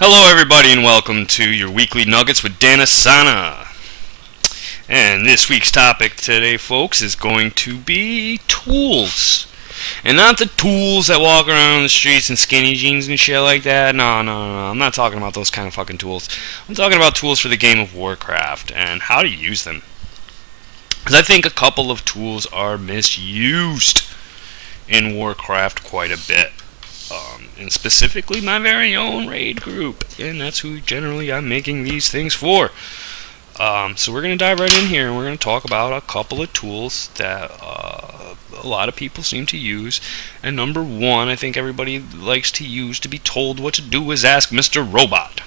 Hello, everybody, and welcome to your weekly Nuggets with Dan Asana. And this week's topic today, folks, is going to be tools. And not the tools that walk around the streets in skinny jeans and shit like that. No. I'm not talking about those kind of fucking tools. I'm talking about tools for the game of Warcraft and how to use them. Because I think a couple of tools are misused in Warcraft quite a bit. And specifically my very own raid group, and that's who generally I'm making these things for. So we're going to dive right in here, and we're going to talk about a couple of tools that a lot of people seem to use. And number one, I think everybody likes to use to be told what to do is Ask Mr. Robot.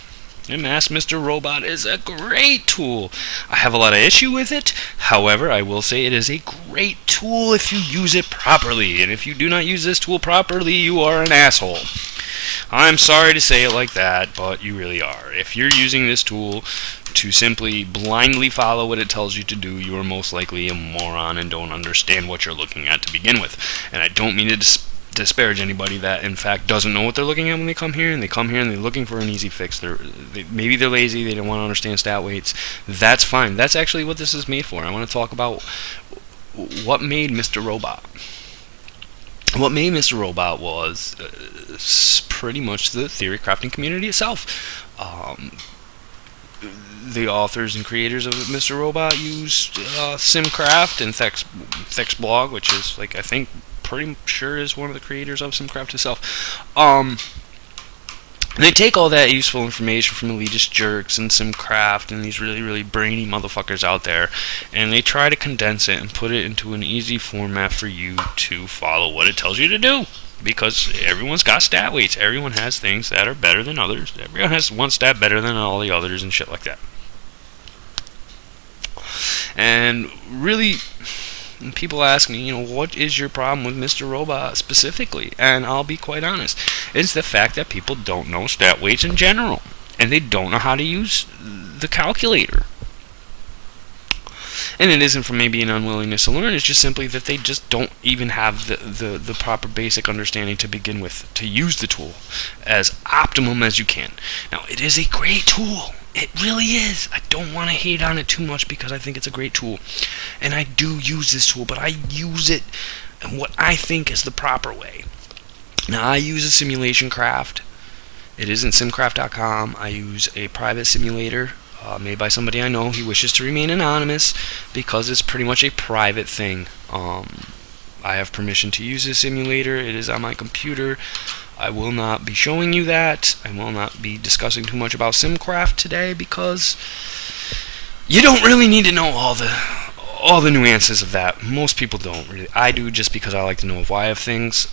And Ask Mr. Robot is a great tool. I have a lot of issue with it. However, I will say it is a great tool if you use it properly. And if you do not use this tool properly, you are an asshole. I'm sorry to say it like that, but you really are. If you're using this tool to simply blindly follow what it tells you to do, you are most likely a moron and don't understand what you're looking at to begin with. And I don't mean to disparage anybody that in fact doesn't know what they're looking at when they come here, and they're looking for an easy fix. Maybe they're lazy, they don't want to understand stat weights. That's fine. That's actually what this is made for. I want to talk about what made Mr. Robot. What made Mr. Robot was pretty much the theory crafting community itself. The authors and creators of Mr. Robot used Simcraft and Thex Blog, which is, like, I think pretty sure is one of the creators of Simcraft itself. They take all that useful information from elitist jerks and Simcraft and these really, really brainy motherfuckers out there, and they try to condense it and put it into an easy format for you to follow what it tells you to do. Because everyone's got stat weights. Everyone has things that are better than others. Everyone has one stat better than all the others and shit like that. And really, people ask me, what is your problem with Mr. Robot specifically? And I'll be quite honest. It's the fact that people don't know stat weights in general. And they don't know how to use the calculator. And it isn't from maybe an unwillingness to learn. It's just simply that they just don't even have the proper basic understanding to begin with to use the tool as optimum as you can. Now, it is a great tool. It really is. I don't want to hate on it too much because I think it's a great tool. And I do use this tool, but I use it in what I think is the proper way. Now, I use a simulation craft. It isn't simcraft.com. I use a private simulator made by somebody I know. He wishes to remain anonymous because it's pretty much a private thing. I have permission to use this simulator. It is on my computer. I will not be showing you that. I will not be discussing too much about Simcraft today because you don't really need to know all the nuances of that. Most people don't really. I do, just because I like to know why of things,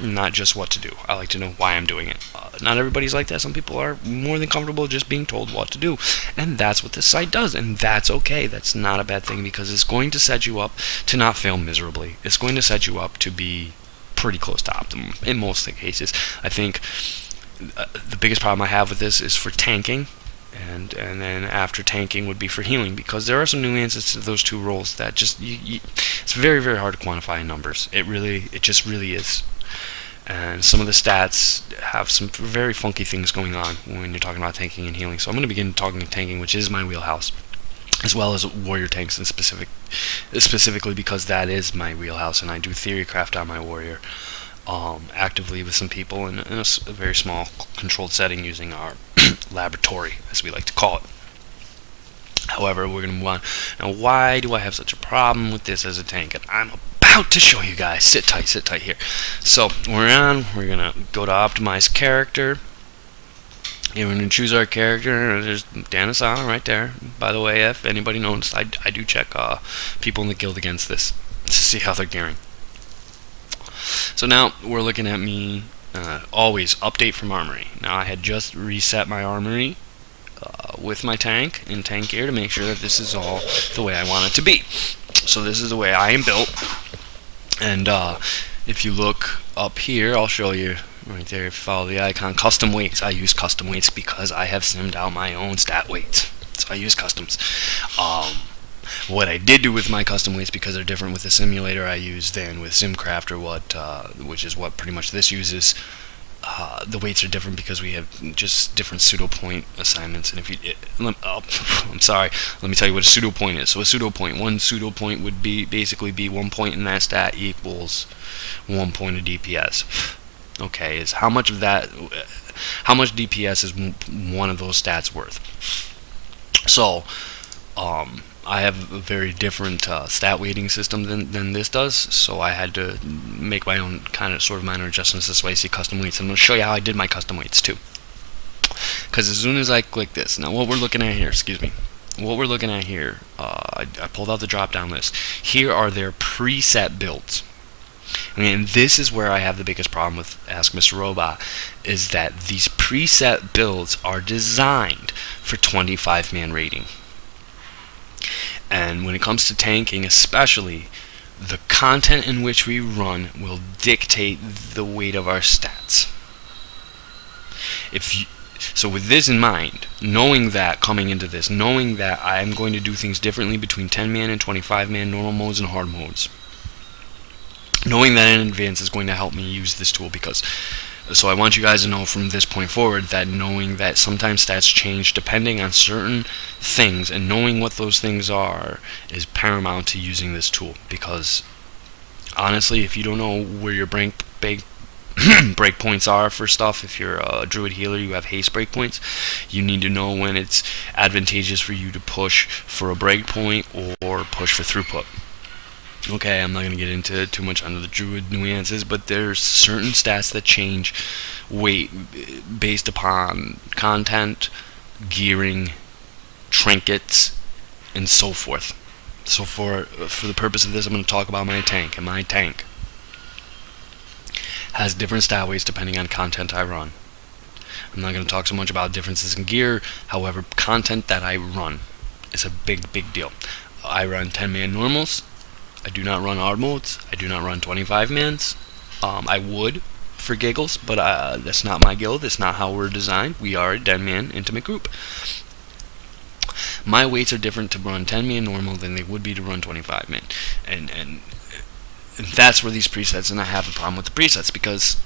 not just what to do. I like to know why I'm doing it. Not everybody's like that. Some people are more than comfortable just being told what to do, and that's what this site does, and that's okay. That's not a bad thing because it's going to set you up to not fail miserably. It's going to set you up to be pretty close to optimum in most cases. I think the biggest problem I have with this is for tanking, and then after tanking would be for healing, because there are some nuances to those two roles that just it's very, very hard to quantify in numbers. It just really is. And some of the stats have some very funky things going on when you're talking about tanking and healing. So I'm going to begin talking tanking, which is my wheelhouse, as well as warrior tanks in specifically because that is my wheelhouse, and I do theory craft on my warrior actively with some people in a very small controlled setting using our laboratory, as we like to call it. However, we're going to move on. Now, why do I have such a problem with this as a tank? And I'm about to show you guys. Sit tight here. So, we're going to go to optimize character. We're going to choose our character. There's Dan Asana right there. By the way, if anybody knows, I do check people in the guild against this to see how they're gearing. So now, we're looking at me always update from armory. Now, I had just reset my armory with my tank in tank gear to make sure that this is all the way I want it to be. So this is the way I am built. And if you look up here, I'll show you right there. If you follow the icon, custom weights. I use custom weights because I have simmed out my own stat weights. So I use customs. What I did do with my custom weights, because they're different with the simulator I use than with Simcraft, or which is what pretty much this uses, the weights are different because we have just different pseudo point assignments. And if you, I'm sorry, let me tell you what a pseudo point is. So a pseudo point, one pseudo point would be basically be 1 point in that stat equals 1 point of DPS. Okay, is how much of that, how much DPS is one of those stats worth? So, I have a very different stat weighting system than this does, so I had to make my own kind of sort of minor adjustments this way. See custom weights. I'm going to show you how I did my custom weights too. Because as soon as I click this, now what we're looking at here, what we're looking at here, I pulled out the drop down list. Here are their preset builds. And this is where I have the biggest problem with Ask Mr. Robot, is that these preset builds are designed for 25-man rating. And when it comes to tanking especially, the content in which we run will dictate the weight of our stats. So with this in mind, knowing that coming into this, knowing that I'm going to do things differently between 10-man and 25-man normal modes and hard modes, knowing that in advance is going to help me use this tool, because so I want you guys to know from this point forward that knowing that sometimes stats change depending on certain things, and knowing what those things are is paramount to using this tool. Because honestly, if you don't know where your break points are for stuff, if you're a druid healer, you have haste break points, you need to know when it's advantageous for you to push for a break point or push for throughput. Okay, I'm not going to get into too much under the druid nuances, but there's certain stats that change weight based upon content, gearing, trinkets, and so forth. So for the purpose of this, I'm going to talk about my tank, and my tank has different stat weights depending on content I run. I'm not going to talk so much about differences in gear, however, content that I run is a big deal. I run 10-man normals. I do not run hard modes. I do not run 25-mans. I would for giggles, but that's not my guild. That's not how we're designed. We are a 10-man intimate group. My weights are different to run 10-man normal than they would be to run 25-man. And that's where these presets, and I have a problem with the presets, because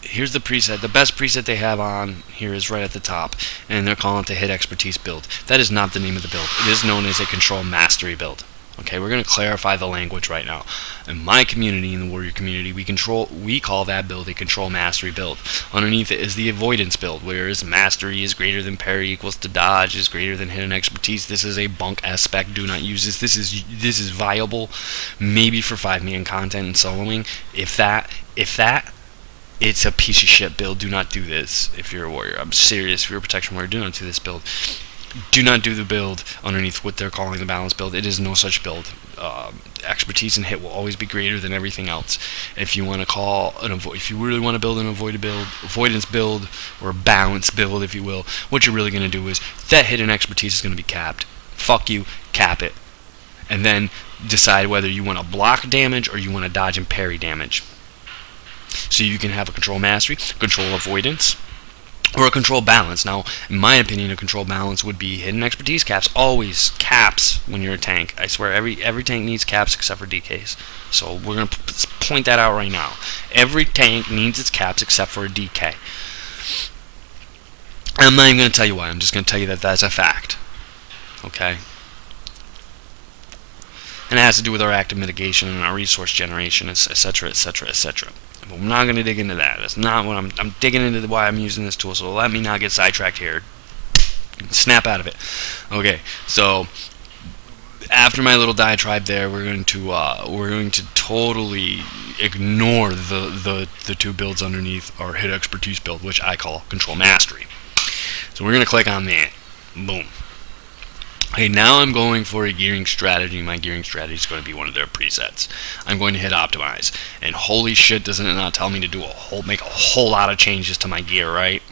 here's the preset. The best preset they have on here is right at the top, and they're calling it the Hit Expertise build. That is not the name of the build. It is known as a Control Mastery build. Okay, we're going to clarify the language right now. In my community, in the warrior community, we call that build a Control Mastery build. Underneath it is the Avoidance build, whereas Mastery is greater than Parry equals to Dodge is greater than Hidden Expertise. This is a bunk aspect. Do not use this. This is viable, maybe for 5-man content and soloing. If that, it's a piece of shit build. Do not do this if you're a warrior. I'm serious. If you're a protection warrior, do not do this build. Do not do the build underneath what they're calling the balance build. It is no such build. Expertise and hit will always be greater than everything else. If you want to if you really want to build an avoidance build, or a balance build, if you will, what you're really going to do is that hit and expertise is going to be capped. Fuck you, cap it, and then decide whether you want to block damage or you want to dodge and parry damage. So you can have a control mastery, control avoidance, or a control balance. Now, in my opinion, a control balance would be hidden expertise caps. Always caps when you're a tank. I swear, every tank needs caps except for DKs. So we're going to point that out right now. Every tank needs its caps except for a DK. I'm not even going to tell you why. I'm just going to tell you that that's a fact. Okay? And it has to do with our active mitigation and our resource generation, etc., etc., etc. But we're not going to dig into that. That's not what I'm digging into why I'm using this tool, so let me not get sidetracked here. Snap out of it. Okay, so after my little diatribe there, we're going to totally ignore the two builds underneath our Hit Expertise build, which I call Control Mastery. So we're going to click on that. Boom. Okay, now I'm going for a gearing strategy. My gearing strategy is going to be one of their presets. I'm going to hit optimize, and holy shit, doesn't it not tell me to make a whole lot of changes to my gear, right?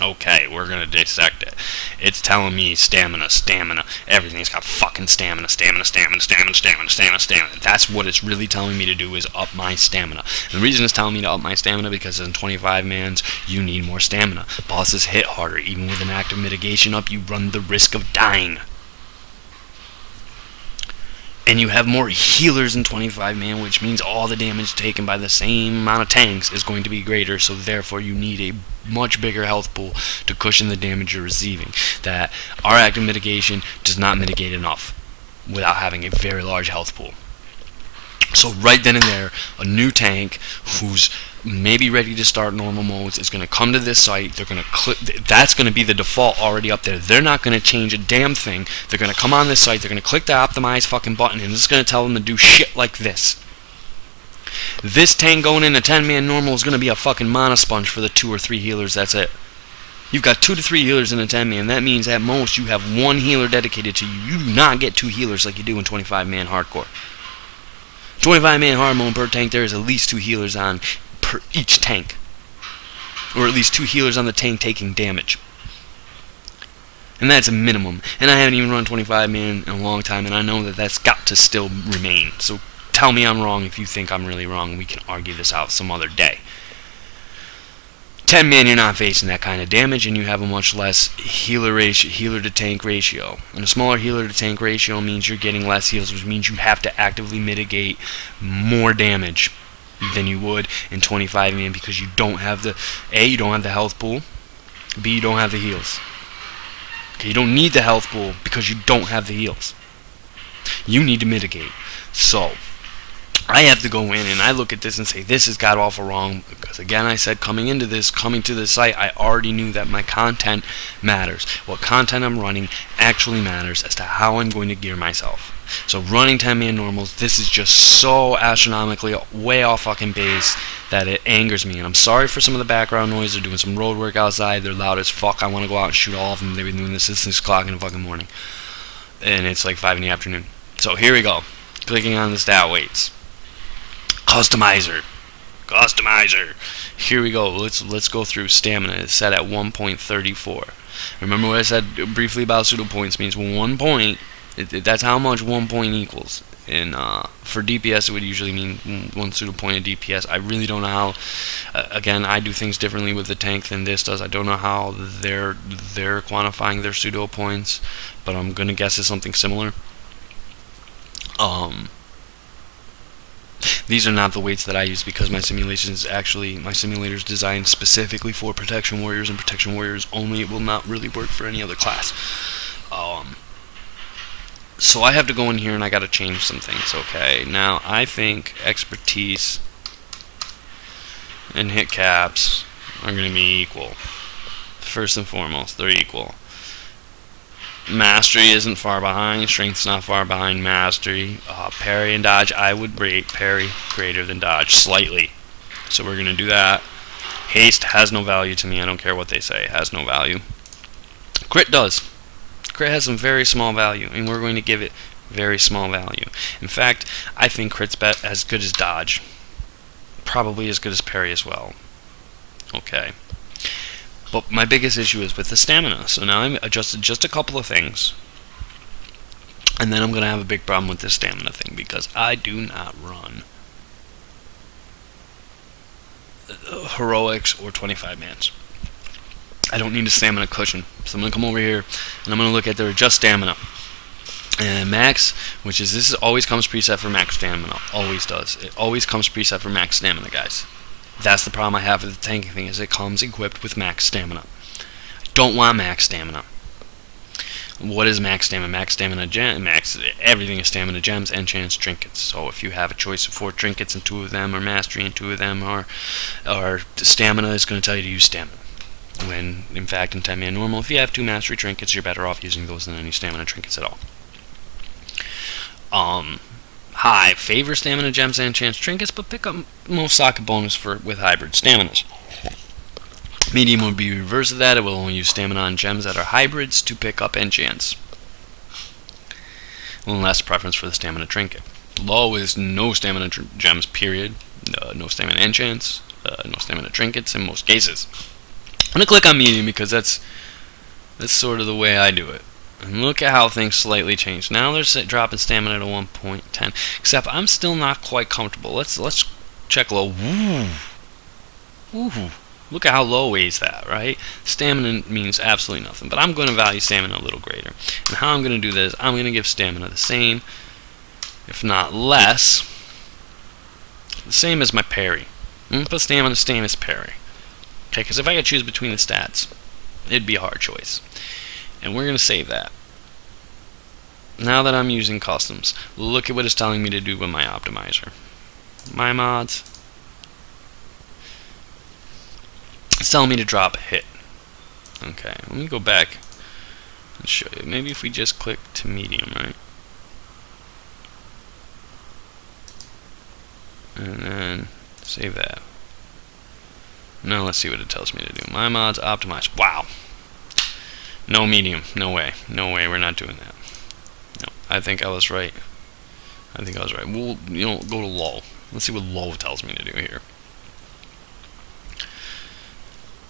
Okay, we're going to dissect it. It's telling me stamina. Everything's got fucking stamina. That's what it's really telling me to do, is up my stamina. And the reason it's telling me to up my stamina because in 25-mans, you need more stamina. Bosses hit harder. Even with an active mitigation up, you run the risk of dying. And you have more healers in 25 man, which means all the damage taken by the same amount of tanks is going to be greater, so therefore you need a much bigger health pool to cushion the damage you're receiving. That our active mitigation does not mitigate enough without having a very large health pool. So right then and there, a new tank who's maybe ready to start normal modes is going to come to this site. They're going to click. That's going to be the default already up there. They're not going to change a damn thing. They're going to come on this site. They're going to click the optimize fucking button, and it's going to tell them to do shit like this. This tank going in a 10-man normal is going to be a fucking mana sponge for the 2 or 3 healers. That's it. You've got 2 to 3 healers in a 10-man. That means at most you have 1 healer dedicated to you. You do not get 2 healers like you do in 25-man hardcore. 25-man hard mode per tank, there is at least 2 healers on per each tank. Or at least 2 healers on the tank taking damage. And that's a minimum. And I haven't even run 25-man in a long time, and I know that that's got to still remain. So tell me I'm wrong if you think I'm really wrong, and we can argue this out some other day. 10-man, you're not facing that kind of damage, and you have a much less healer to tank ratio. And a smaller healer to tank ratio means you're getting less heals, which means you have to actively mitigate more damage than you would in 25-man because you don't have the you don't have the health pool, B, you don't have the heals. Okay, you don't need the health pool because you don't have the heals. You need to mitigate. So I have to go in and I look at this and say this is god awful wrong, because again I said coming to this site I already knew that my content matters. What content I'm running actually matters as to how I'm going to gear myself. So running 10-man normals, this is just so astronomically way off fucking base that it angers me. And I'm sorry for some of the background noise. They're doing some road work outside. They're loud as fuck. I want to go out and shoot all of them. They've been doing this since 6 o'clock in the fucking morning. And it's like 5 in the afternoon. So here we go. Clicking on the stat weights. Customizer. Here we go. Let's go through stamina. It's set at 1.34. Remember what I said briefly about pseudo points means 1 point. That's how much 1 point equals. And for DPS, it would usually mean 1 pseudo point of DPS. I really don't know how. Again, I do things differently with the tank than this does. I don't know how they're quantifying their pseudo points, but I'm gonna guess it's something similar. These are not the weights that I use because my simulator's designed specifically for Protection Warriors and Protection Warriors only. It will not really work for any other class. So I have to go in here and I got to change some things. Okay, now I think expertise and hit caps are going to be equal. First and foremost, they're equal. Mastery isn't far behind. Strength's not far behind mastery. Parry and dodge, I would rate parry greater than dodge slightly. So we're going to do that. Haste has no value to me. I don't care what they say. It has no value. Crit does. Crit has some very small value, and we're going to give it very small value. In fact, I think crit's as good as dodge. Probably as good as parry as well. Okay. But my biggest issue is with the stamina. So now I'm adjusted just a couple of things. And then I'm going to have a big problem with this stamina thing because I do not run heroics or 25-mans. I don't need a stamina cushion. So I'm going to come over here and I'm going to look at their adjust stamina. And max, this always comes preset for max stamina. Always does. It always comes preset for max stamina, guys. That's the problem I have with the tanking thing, is it comes equipped with max stamina. I don't want max stamina. What is max stamina? Max stamina everything is stamina gems and chance trinkets. So if you have a choice of 4 trinkets and 2 of them are mastery and 2 of them are stamina, it's going to tell you to use stamina. When, in fact, in 10-man normal, if you have 2 mastery trinkets, you're better off using those than any stamina trinkets at all. High favor stamina gems and chance trinkets, but pick up most socket bonus with hybrid staminas. Medium would be reverse of that. It will only use stamina on gems that are hybrids to pick up enchants. Less preference for the stamina trinket. Low is no stamina gems, period. No stamina enchants. No stamina trinkets in most cases. I'm going to click on medium because that's sort of the way I do it. And look at how things slightly change. Now they're dropping stamina to 1.10. Except I'm still not quite comfortable. Let's check low. Ooh. Look at how low weighs that, right? Stamina means absolutely nothing. But I'm going to value stamina a little greater. And how I'm going to do this, I'm going to give stamina the same if not less. The same as my parry. I'm going to put stamina the same as parry. Okay, because if I could choose between the stats, it'd be a hard choice. And we're going to save that. Now that I'm using customs, look at what it's telling me to do with my optimizer. My mods. It's telling me to drop a hit. Okay, let me go back and show you. Maybe if we just click to medium, right? And then save that. Now let's see what it tells me to do. My mods optimize. Wow. No medium. No way. No way. We're not doing that. No. I think I was right. We'll, go to low. Let's see what low tells me to do here.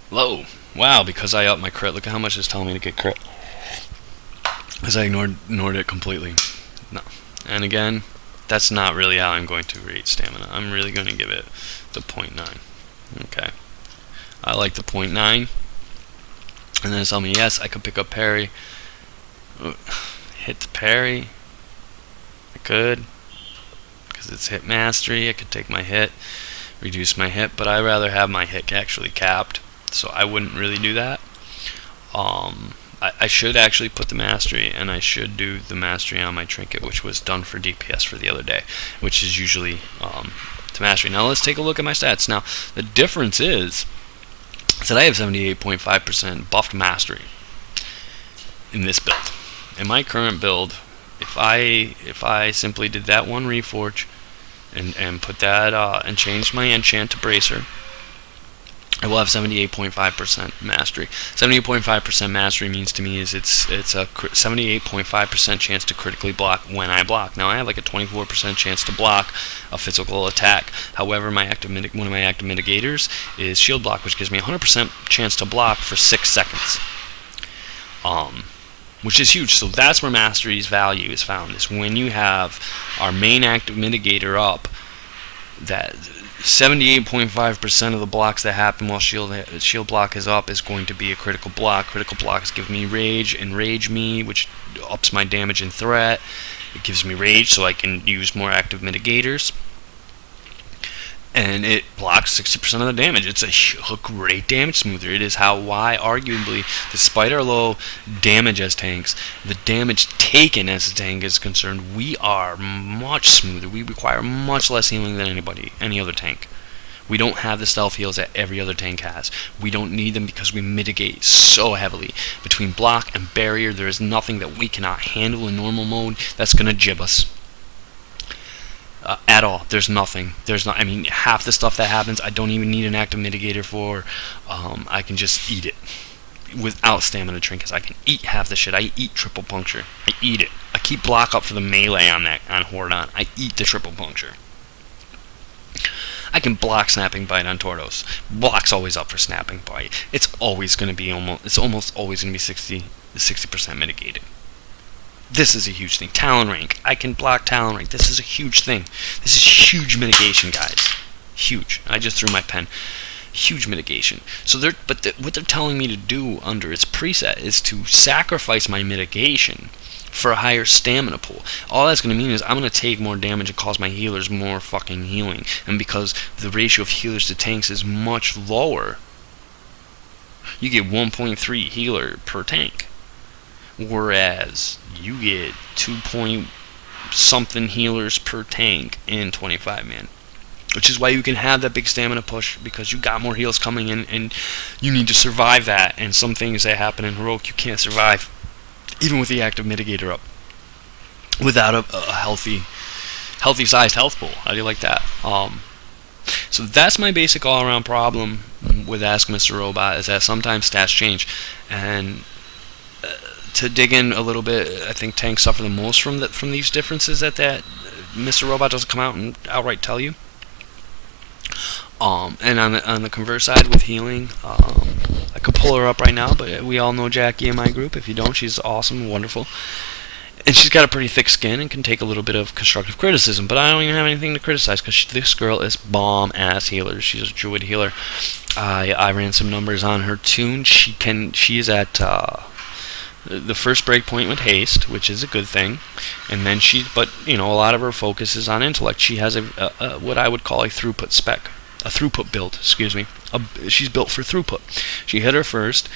Low. Wow, because I upped my crit. Look at how much it's telling me to get crit. Because I ignored it completely. No. And again, that's not really how I'm going to rate stamina. I'm really going to give it the 0.9. Okay. I like the 0.9. And then it's telling me, yes, I could pick up parry. Hit the parry. I could. Because it's hit mastery. I could take my hit, reduce my hit. But I'd rather have my hit actually capped. So I wouldn't really do that. I should actually put the mastery, and I should do the mastery on my trinket, which was done for DPS for the other day, which is usually to mastery. Now let's take a look at my stats. Now the difference is that I have 78.5% buffed mastery in this build. In my current build, if I simply did that one reforge and put that and changed my enchant to bracer, I will have 78.5% mastery. 78.5% mastery means to me is it's a 78.5% chance to critically block when I block. Now I have like a 24% chance to block a physical attack. However, one of my active mitigators is shield block, which gives me 100% chance to block for 6 seconds. Which is huge. So that's where mastery's value is found. Is when you have our main active mitigator up, that 78.5% of the blocks that happen while shield block is up is going to be a critical block. Critical blocks give me rage, enrage me, which ups my damage and threat. It gives me rage so I can use more active mitigators. And it blocks 60% of the damage. It's a great damage smoother. It is why arguably, despite our low damage as tanks, the damage taken as a tank is concerned, we are much smoother. We require much less healing than any other tank. We don't have the stealth heals that every other tank has. We don't need them because we mitigate so heavily. Between block and barrier, there is nothing that we cannot handle in normal mode that's going to jib us. At all. There's nothing. I mean, half the stuff that happens, I don't even need an active mitigator for. I can just eat it without stamina trinkets. I can eat half the shit. I eat triple puncture. I eat it. I keep block up for the melee on Hordon. I eat the triple puncture. I can block snapping bite on Tordos. Block's always up for snapping bite. It's always going to be almost always going to be 60% mitigated. This is a huge thing. Talon rank. I can block Talon rank. This is a huge thing. This is huge mitigation, guys. Huge. I just threw my pen. Huge mitigation. So what they're telling me to do under its preset is to sacrifice my mitigation for a higher stamina pool. All that's going to mean is I'm going to take more damage and cause my healers more fucking healing. And because the ratio of healers to tanks is much lower, you get 1.3 healer per tank. Whereas you get 2-point-something healers per tank in 25-man. Which is why you can have that big stamina push, because you got more heals coming in and you need to survive that. And some things that happen in Heroic you can't survive, even with the active mitigator up, without a healthy sized health pool. How do you like that? So that's my basic all-around problem with Ask Mr. Robot, is that sometimes stats change. And to dig in a little bit, I think tanks suffer the most from these differences that Mr. Robot doesn't come out and outright tell you. And on the converse side with healing, I could pull her up right now, but we all know Jackie in my group. If you don't, she's awesome, wonderful. And she's got a pretty thick skin and can take a little bit of constructive criticism, but I don't even have anything to criticize because this girl is bomb-ass healer. She's a druid healer. I ran some numbers on her tune. She is at the first break point with haste, which is a good thing, and then but a lot of her focus is on intellect. She has a what I would call a throughput spec, a throughput build. Excuse me. She's built for throughput. She hit her first.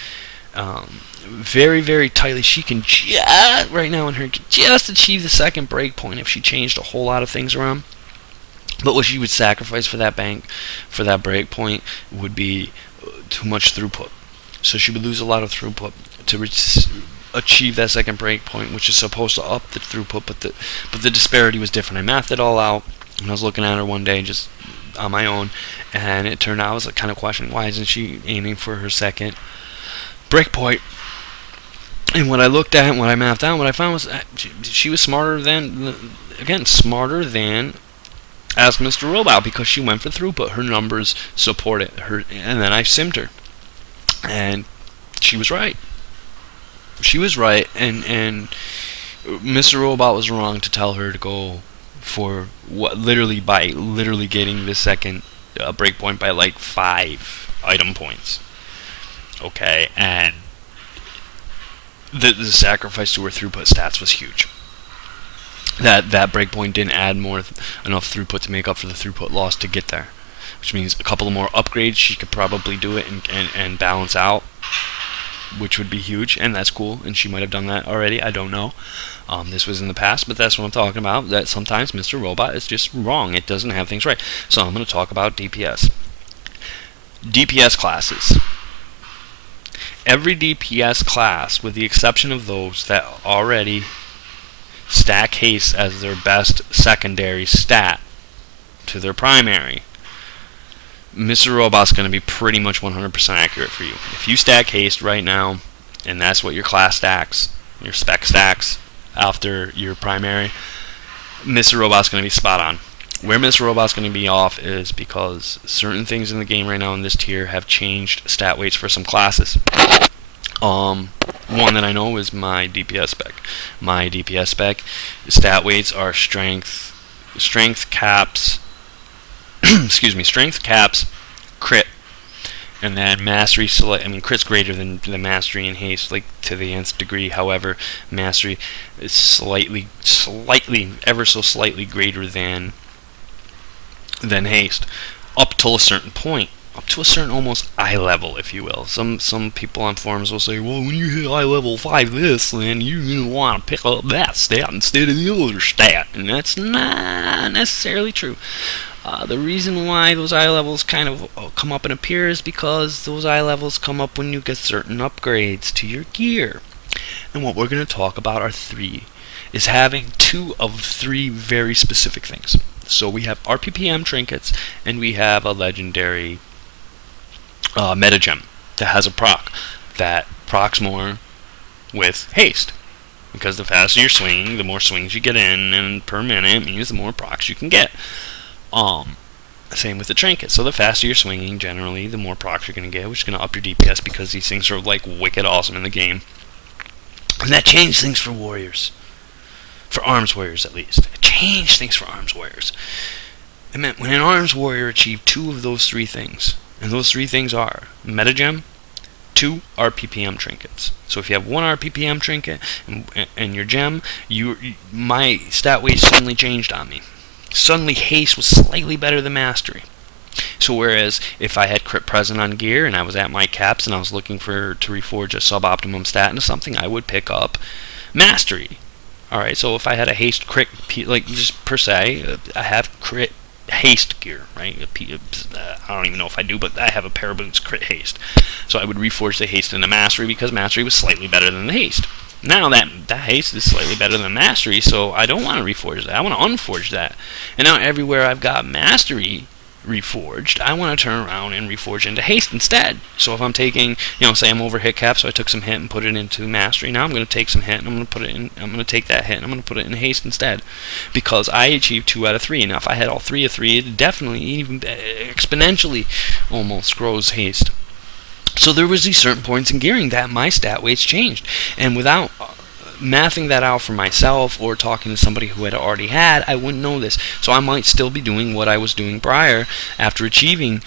Very, very tightly. She can just right now in her just achieve the second break point if she changed a whole lot of things around. But what she would sacrifice for that break point would be too much throughput. So she would lose a lot of throughput to achieve that second break point, which is supposed to up the throughput, but the disparity was different. I mathed it all out, and I was looking at her one day just on my own, and it turned out I was kind of questioning why isn't she aiming for her second break point. And what I looked at, what I mapped out, what I found was she was smarter than Ask Mr. Robot, because she went for throughput. Her numbers support it. And then I simmed her, and she was right. She was right, and Mr. Robot was wrong to tell her to go for literally getting the second breakpoint by like 5 item points. Okay, and the sacrifice to her throughput stats was huge. That breakpoint didn't add enough throughput to make up for the throughput loss to get there, which means a couple of more upgrades she could probably do it and balance out, which would be huge, and that's cool, and she might have done that already, I don't know. This was in the past, but that's what I'm talking about, that sometimes Mr. Robot is just wrong. It doesn't have things right. So I'm going to talk about DPS. DPS classes. Every DPS class, with the exception of those that already stack haste as their best secondary stat to their primary, Mr. Robot's going to be pretty much 100% accurate for you. If you stack haste right now, and that's what your class stacks, your spec stacks after your primary, Mr. Robot's going to be spot on. Where Mr. Robot's going to be off is because certain things in the game right now in this tier have changed stat weights for some classes. One that I know is my DPS spec. My DPS spec stat weights are strength caps, strength caps, crit, and then mastery crit's greater than the mastery and haste, like to the nth degree. However, mastery is slightly, ever so slightly greater than haste, up till a certain point. Up to a certain almost eye level, if you will. Some people on forums will say, well, when you hit eye level 5 this, then you're going to want to pick up that stat instead of the other stat. And that's not necessarily true. The reason why those eye levels kind of come up and appear is because those eye levels come up when you get certain upgrades to your gear. And what we're going to talk about are 3. Is having 2 of 3 very specific things. So we have RPPM trinkets, and we have a legendary metagem that has a proc that procs more with haste, because the faster you're swinging, the more swings you get in, and per minute means the more procs you can get. Same with the trinket. So the faster you're swinging, generally, the more procs you're going to get, which is going to up your DPS, because these things are like wicked awesome in the game. And that changed things for warriors, for arms warriors at least. It changed things for arms warriors. It meant when an arms warrior achieved 2 of those 3 things. And those 3 things are metagem, 2 RPPM trinkets. So if you have 1 RPPM trinket and your gem, my stat weight suddenly changed on me. Suddenly haste was slightly better than mastery. So whereas if I had crit present on gear and I was at my caps and I was looking to reforge a suboptimum stat into something, I would pick up mastery. Alright, so if I had a haste crit, like just per se, I have crit haste gear, right? I don't even know if I do, but I have a pair of boots crit haste. So I would reforge the haste into mastery because mastery was slightly better than the haste. Now that haste is slightly better than mastery, so I don't want to reforge that. I want to unforge that. And now everywhere I've got mastery reforged, I want to turn around and reforge into haste instead. So if I'm taking, say I'm over hit cap, so I took some hit and put it into mastery. Now I'm going to take some hit and I'm going to take that hit and I'm going to put it in haste instead, because I achieved 2 out of 3. Now if I had all 3 of 3, it definitely even exponentially almost grows haste. So there was these certain points in gearing that my stat weights changed, and without mathing that out for myself or talking to somebody who had already had, I wouldn't know this. So I might still be doing what I was doing prior after achieving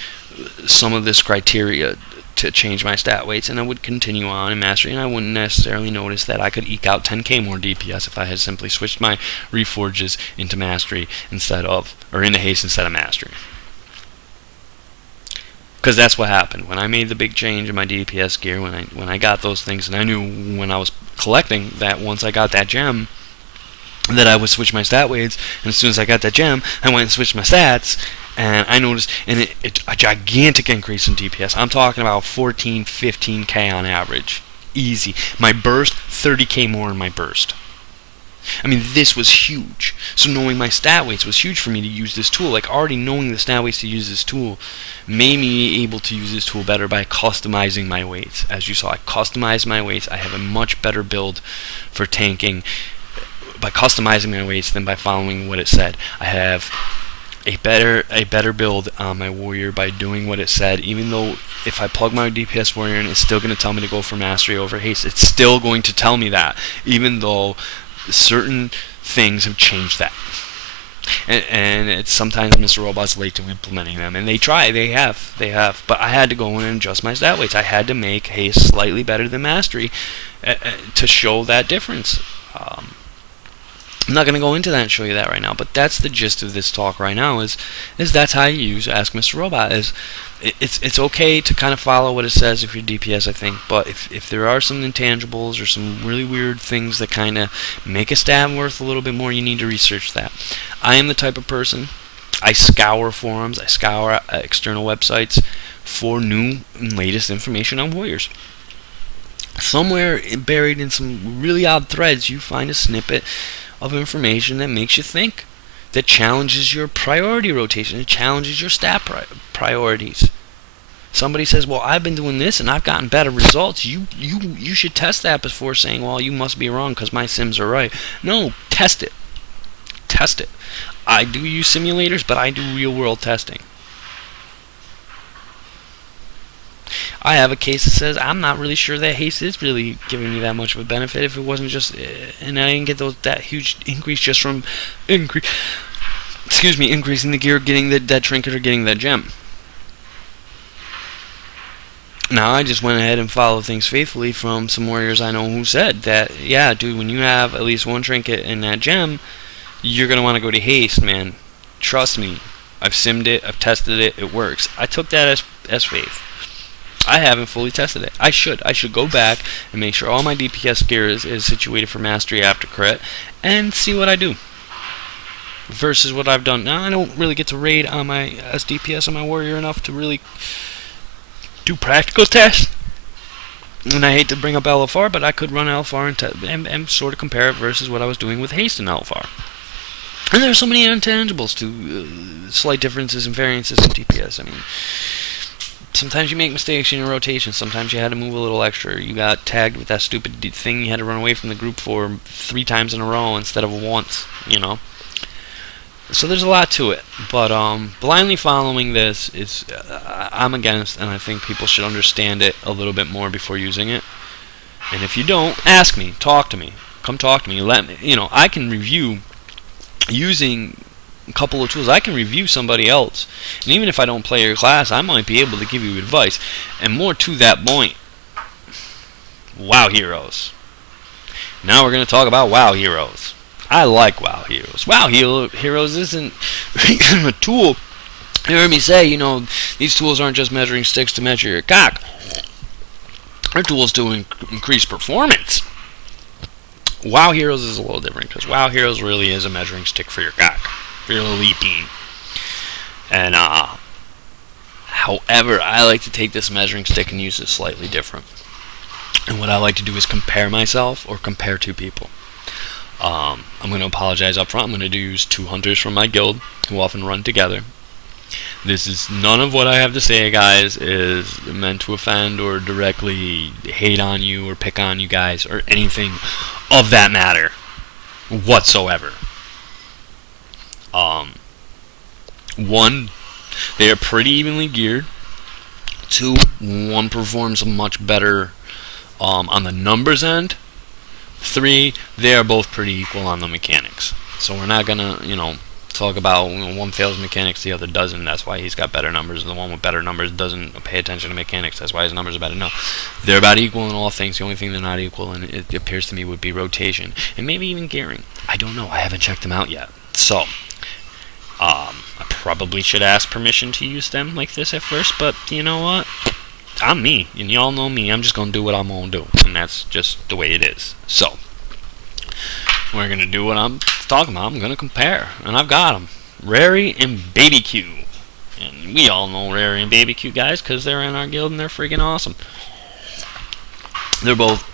some of this criteria to change my stat weights, and I would continue on in Mastery, and I wouldn't necessarily notice that I could eke out 10k more DPS if I had simply switched my Reforges into Mastery instead of, or into Haste instead of Mastery. Because that's what happened when I made the big change in my DPS gear. When I got those things, and I knew when I was collecting that once I got that gem, that I would switch my stat weights, and as soon as I got that gem, I went and switched my stats, and I noticed a gigantic increase in DPS. I'm talking about 14, 15k on average, easy. My burst, 30k more in my burst. I mean, this was huge. So knowing my stat weights was huge for me to use this tool. Like, already knowing the stat weights to use this tool made me able to use this tool better by customizing my weights. As you saw, I customized my weights. I have a much better build for tanking by customizing my weights than by following what it said. I have a better build on my warrior by doing what it said. Even though if I plug my DPS warrior in, it's still going to tell me to go for Mastery over Haste. It's still going to tell me that, even though certain things have changed that. And it's sometimes Mr. Robot's late to implementing them, and they have. But I had to go in and adjust my stat weights. I had to make Haste slightly better than Mastery to show that difference. I'm not going to go into that and show you that right now, but that's the gist of this talk right now. Is that's how you use Ask Mr. Robot. It's okay to kind of follow what it says if you're DPS, I think, but if there are some intangibles or some really weird things that kind of make a stat worth a little bit more, you need to research that. I am the type of person, I scour forums, I scour external websites for new and latest information on warriors. Somewhere buried in some really odd threads, you find a snippet of information that makes you think, that challenges your priority rotation, it challenges your stat priorities. Somebody says, well, I've been doing this and I've gotten better results. You should test that before saying, well, you must be wrong because my sims are right. No, test it. Test it. I do use simulators, but I do real world testing. I have a case that says I'm not really sure that Haste is really giving me that much of a benefit if it wasn't just, and I didn't get that huge increase just from increasing the gear, getting that trinket, or getting that gem. Now I just went ahead and followed things faithfully from some warriors I know who said that, yeah, dude, when you have at least one trinket and that gem, you're going to want to go to Haste, man. Trust me. I've simmed it, I've tested it, it works. I took that as faith. I haven't fully tested it. I should go back and make sure all my DPS gear is situated for Mastery after crit and see what I do versus what I've done. Now I don't really get to raid on my DPS on my warrior enough to really do practical tests, and I hate to bring up LFR, but I could run LFR and sort of compare it versus what I was doing with Haste and LFR. And there's so many intangibles to slight differences and variances in DPS. I mean, sometimes you make mistakes in your rotation. Sometimes you had to move a little extra. You got tagged with that stupid thing you had to run away from the group for 3 times in a row instead of once, you know. So there's a lot to it. But blindly following this is I'm against, and I think people should understand it a little bit more before using it. And if you don't, ask me, talk to me, come talk to me. Let me, you know, I can review using a couple of tools. I can review somebody else, and even if I don't play your class, I might be able to give you advice. And more to that point, WoW Heroes. Now we're going to talk about WoW Heroes. I like WoW Heroes. WoW Heroes isn't a tool. You heard me say, you know, these tools aren't just measuring sticks to measure your cock. They're tools to increase performance. WoW Heroes is a little different, because WoW Heroes really is a measuring stick for your cock, for your elite beam. And, however, I like to take this measuring stick and use it slightly different. And what I like to do is compare myself or compare 2 people. I'm going to apologize up front. I'm going to use 2 hunters from my guild who often run together. This is none of what I have to say, guys, is meant to offend or directly hate on you or pick on you guys or anything of that matter whatsoever. 1, they are pretty evenly geared. 2, one performs much better on the numbers end. 3, they are both pretty equal on the mechanics. So we're not gonna, you know, talk about one fails mechanics, the other doesn't. That's why he's got better numbers. The one with better numbers doesn't pay attention to mechanics. That's why his numbers are better. No, they're about equal in all things. The only thing they're not equal in, it appears to me, would be rotation and maybe even gearing. I don't know. I haven't checked them out yet. So, I probably should ask permission to use them like this at first, but you know what? I'm me, and y'all know me. I'm just going to do what I'm going to do, and that's just the way it is. So, we're going to do what I'm talking about. I'm going to compare, and I've got them. Rary and Baby Q. And we all know Rary and Baby Q, guys, because they're in our guild, and they're freaking awesome. They're both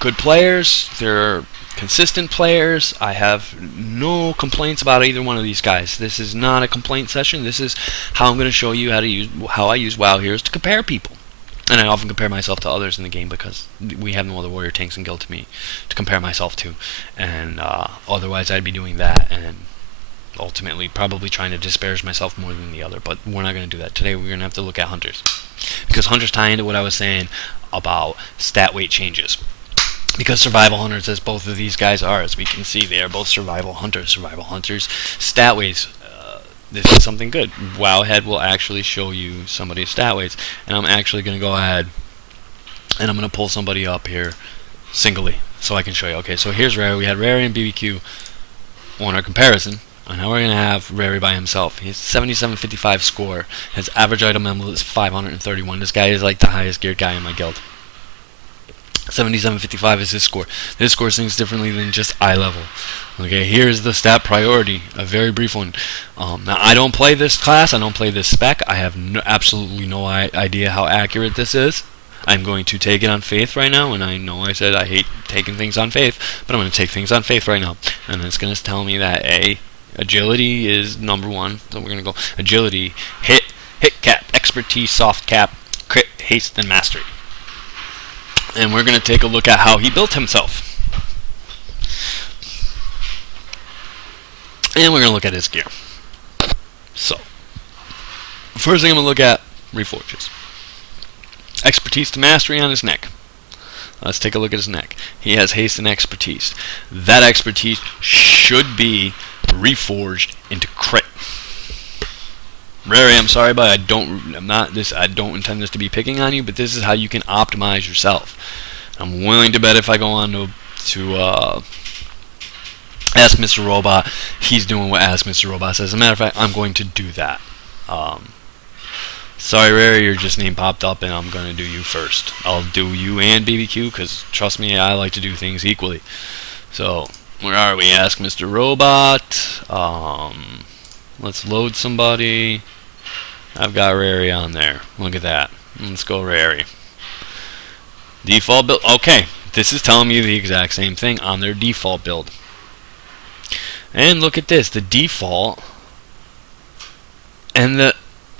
good players. They're consistent players. I have no complaints about either one of these guys. This is not a complaint session. This is how I'm going to show you how I use WoW Heroes to compare people. And I often compare myself to others in the game because we have no other warrior tanks in guild to compare myself to. And otherwise I'd be doing that and ultimately probably trying to disparage myself more than the other. But we're not going to do that. Today we're going to have to look at hunters. Because hunters tie into what I was saying about stat weight changes. Because survival hunters, as both of these guys are, as we can see, they are both survival hunters. Survival hunters, stat weights. This is something good. Wowhead will actually show you somebody's stat weights, and I'm actually going to go ahead and I'm going to pull somebody up here singly so I can show you. Okay, so here's Rary. We had Rary and BBQ on our comparison, and now we're going to have Rary by himself. He has 7755 score. His average item level is 531. This guy is like the highest geared guy in my guild. 7755 is his score. This score sings differently than just eye level. Okay, here's the stat priority, a very brief one. Now, I don't play this class, I don't play this spec. I have absolutely no idea how accurate this is. I'm going to take it on faith right now, and I know I said I hate taking things on faith, but I'm going to take things on faith right now. And it's going to tell me that agility is number one. So we're going to go agility, hit cap, expertise, soft cap, crit, haste, and mastery. And we're going to take a look at how he built himself. And we're going to look at his gear. So, first thing I'm going to look at, reforges. Expertise to mastery on his neck. Let's take a look at his neck. He has haste and expertise. That expertise should be reforged into crit. Rary, I'm sorry, but I don't intend this to be picking on you, but this is how you can optimize yourself. I'm willing to bet if I go on to Ask Mr. Robot, he's doing what Ask Mr. Robot says. As a matter of fact, I'm going to do that. Sorry, Rary, your just name popped up, and I'm going to do you first. I'll do you and BBQ, because trust me, I like to do things equally. So, where are we? Ask Mr. Robot. Let's load somebody. I've got Rary on there. Look at that. Let's go Rary. Default build. Okay, this is telling me the exact same thing on their default build. And look at this, the default, and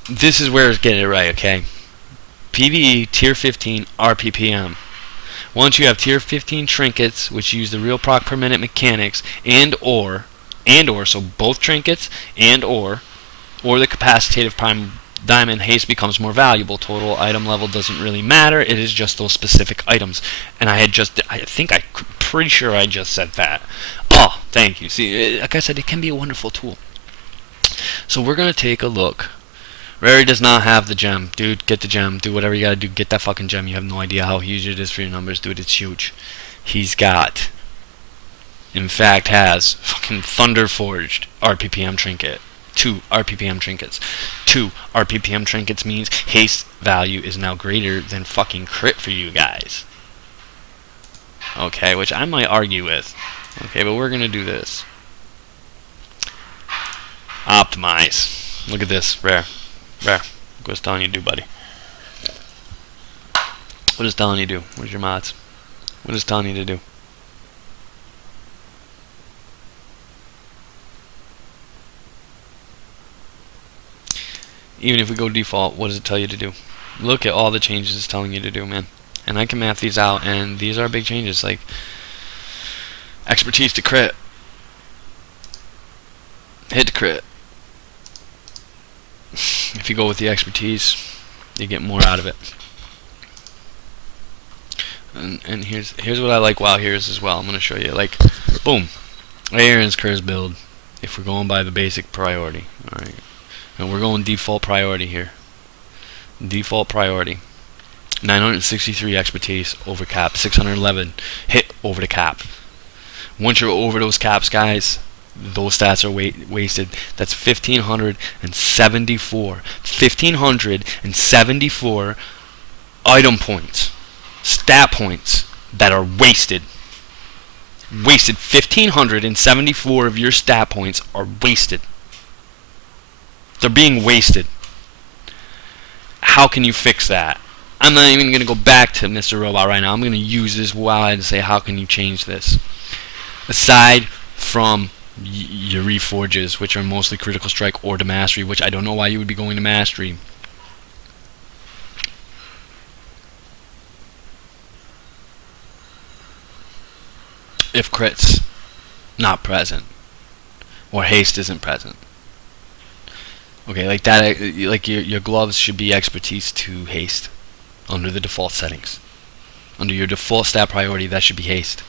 this is where it's getting it right, okay? PvE tier 15 RPPM. Once you have tier 15 trinkets, which use the real proc per minute mechanics, and or, so both trinkets and or the capacitative prime diamond haste becomes more valuable. Total item level doesn't really matter. It is just those specific items. And I'm pretty sure I just said that. Oh, thank you. See, like I said, it can be a wonderful tool. So we're going to take a look. Rary does not have the gem. Dude, get the gem. Do whatever you got to do. Get that fucking gem. You have no idea how huge it is for your numbers. Dude, it's huge. He's got, in fact, has fucking Thunder Forged RPPM trinket. 2 RPPM trinkets. 2 RPPM trinkets means haste value is now greater than fucking crit for you guys. Okay, which I might argue with. Okay, but we're going to do this. Optimize. Look at this. Rare. Look what it's telling you to do, buddy. What is it telling you to do? Where's your mods? What is it telling you to do? Even if we go default, what does it tell you to do? Look at all the changes it's telling you to do, man. And I can map these out, and these are big changes, like expertise to crit, hit to crit. If you go with the expertise, you get more out of it. And here's what I like WoW Heroes as well. I'm gonna show you, like, boom, right here in his Curse build. if we're going by the basic priority, alright, and we're going default priority here. Default priority. 963 expertise over cap. 611 hit over the cap. Once you're over those caps, guys, those stats are wasted. That's 1,574. 1,574 item points. Stat points that are wasted. Wasted. 1,574 of your stat points are wasted. They're being wasted. How can you fix that? I'm not even going to go back to Mr. Robot right now. I'm going to use this wide and say, how can you change this? Aside from your reforges, which are mostly critical strike or to mastery, which I don't know why you would be going to mastery. If crit's not present, or haste isn't present. Okay, like that, like your gloves should be expertise to haste under the default settings. Under your default stat priority, that should be haste.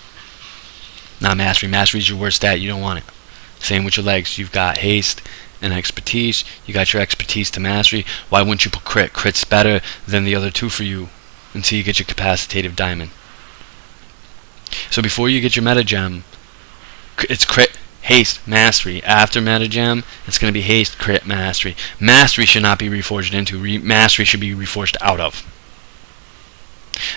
Not mastery. Mastery is your worst stat. You don't want it. Same with your legs. You've got haste and expertise. You got your expertise to mastery. Why wouldn't you put crit? Crit's better than the other two for you until you get your capacitative diamond. So before you get your meta gem, it's crit, haste, mastery. After meta gem, it's going to be haste, crit, mastery. Mastery should not be reforged into. Mastery should be reforged out of.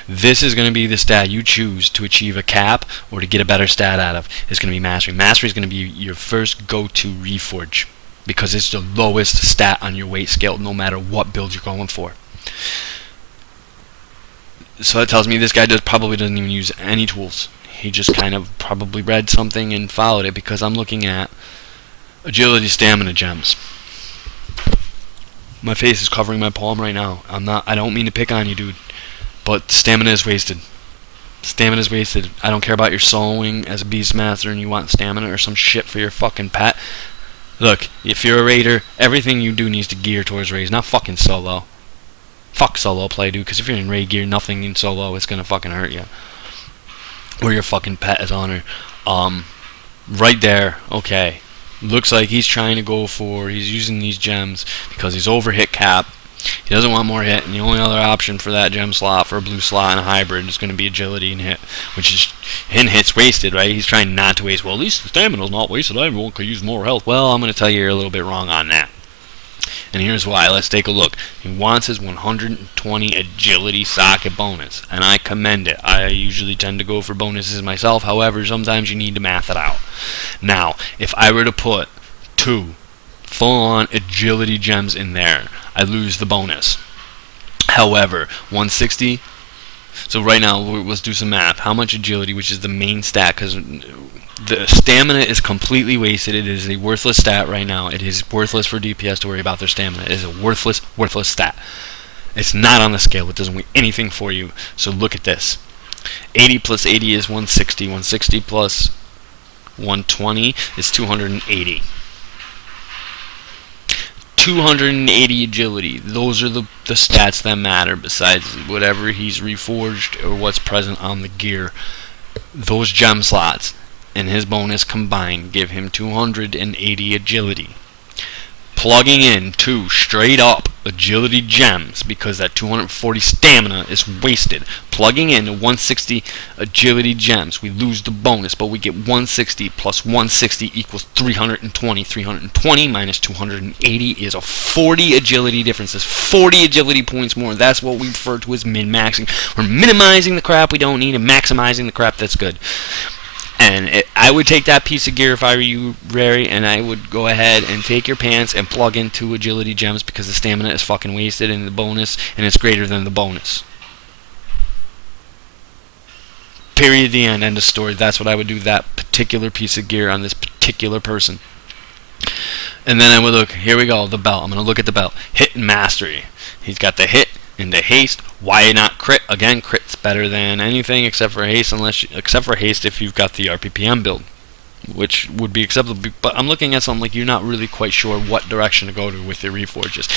This is going to be the stat you choose to achieve a cap or to get a better stat out of. It's going to be mastery. Mastery is going to be your first go-to reforge because it's the lowest stat on your weight scale no matter what build you're going for. So that tells me this guy probably doesn't even use any tools. He just kind of probably read something and followed it because I'm looking at agility, stamina gems. My face is covering my palm right now. I don't mean to pick on you, dude. But stamina is wasted. Stamina is wasted. I don't care about your soloing as a Beastmaster and you want stamina or some shit for your fucking pet. Look, if you're a raider, everything you do needs to gear towards raids, not fucking solo. Fuck solo play, dude, because if you're in raid gear, nothing in solo is gonna fucking hurt you. Or your fucking pet is honor. Right there, okay. Looks like he's trying to go for, he's using these gems because he's over hit cap. He doesn't want more hit, and the only other option for that gem slot, for a blue slot and a hybrid, is going to be agility and hit, which is, hit's wasted, right? He's trying not to waste. Well, at least the stamina's not wasted. Everyone could use more health. Well, I'm going to tell you you're a little bit wrong on that. And here's why. Let's take a look. He wants his 120 agility socket bonus, and I commend it. I usually tend to go for bonuses myself. However, sometimes you need to math it out. Now, if I were to put 2 full-on agility gems in there, I lose the bonus. However, 160. So right now, let's do some math. How much agility, which is the main stat, because the stamina is completely wasted. It is a worthless stat right now. It is worthless for DPS to worry about their stamina. It is a worthless stat. It's not on the scale. It doesn't weigh anything for you. So look at this. 80 plus 80 is 160. 160 plus 120 is 280. 280 agility. Those are the stats that matter besides whatever he's reforged or what's present on the gear. Those gem slots and his bonus combined give him 280 agility. Plugging in 2 straight up agility gems because that 240 stamina is wasted. Plugging in 160 agility gems, we lose the bonus, but we get 160 plus 160 equals 320. 320 minus 280 is a 40 agility difference. That's 40 agility points more. That's what we refer to as min-maxing. We're minimizing the crap we don't need and maximizing the crap that's good. And I would take that piece of gear if I were you, Rary, and I would go ahead and take your pants and plug in 2 agility gems because the stamina is fucking wasted and the bonus, and it's greater than the bonus. Period, the end, end of story. That's what I would do, that particular piece of gear on this particular person. And then I would look, here we go, the belt. I'm going to look at the belt. Hit and mastery. He's got the hit and the haste. Why not crit? Again, crit's better than anything except for haste, except for haste if you've got the RPPM build. which would be acceptable. But I'm looking at something like you're not really quite sure what direction to go to with your reforges,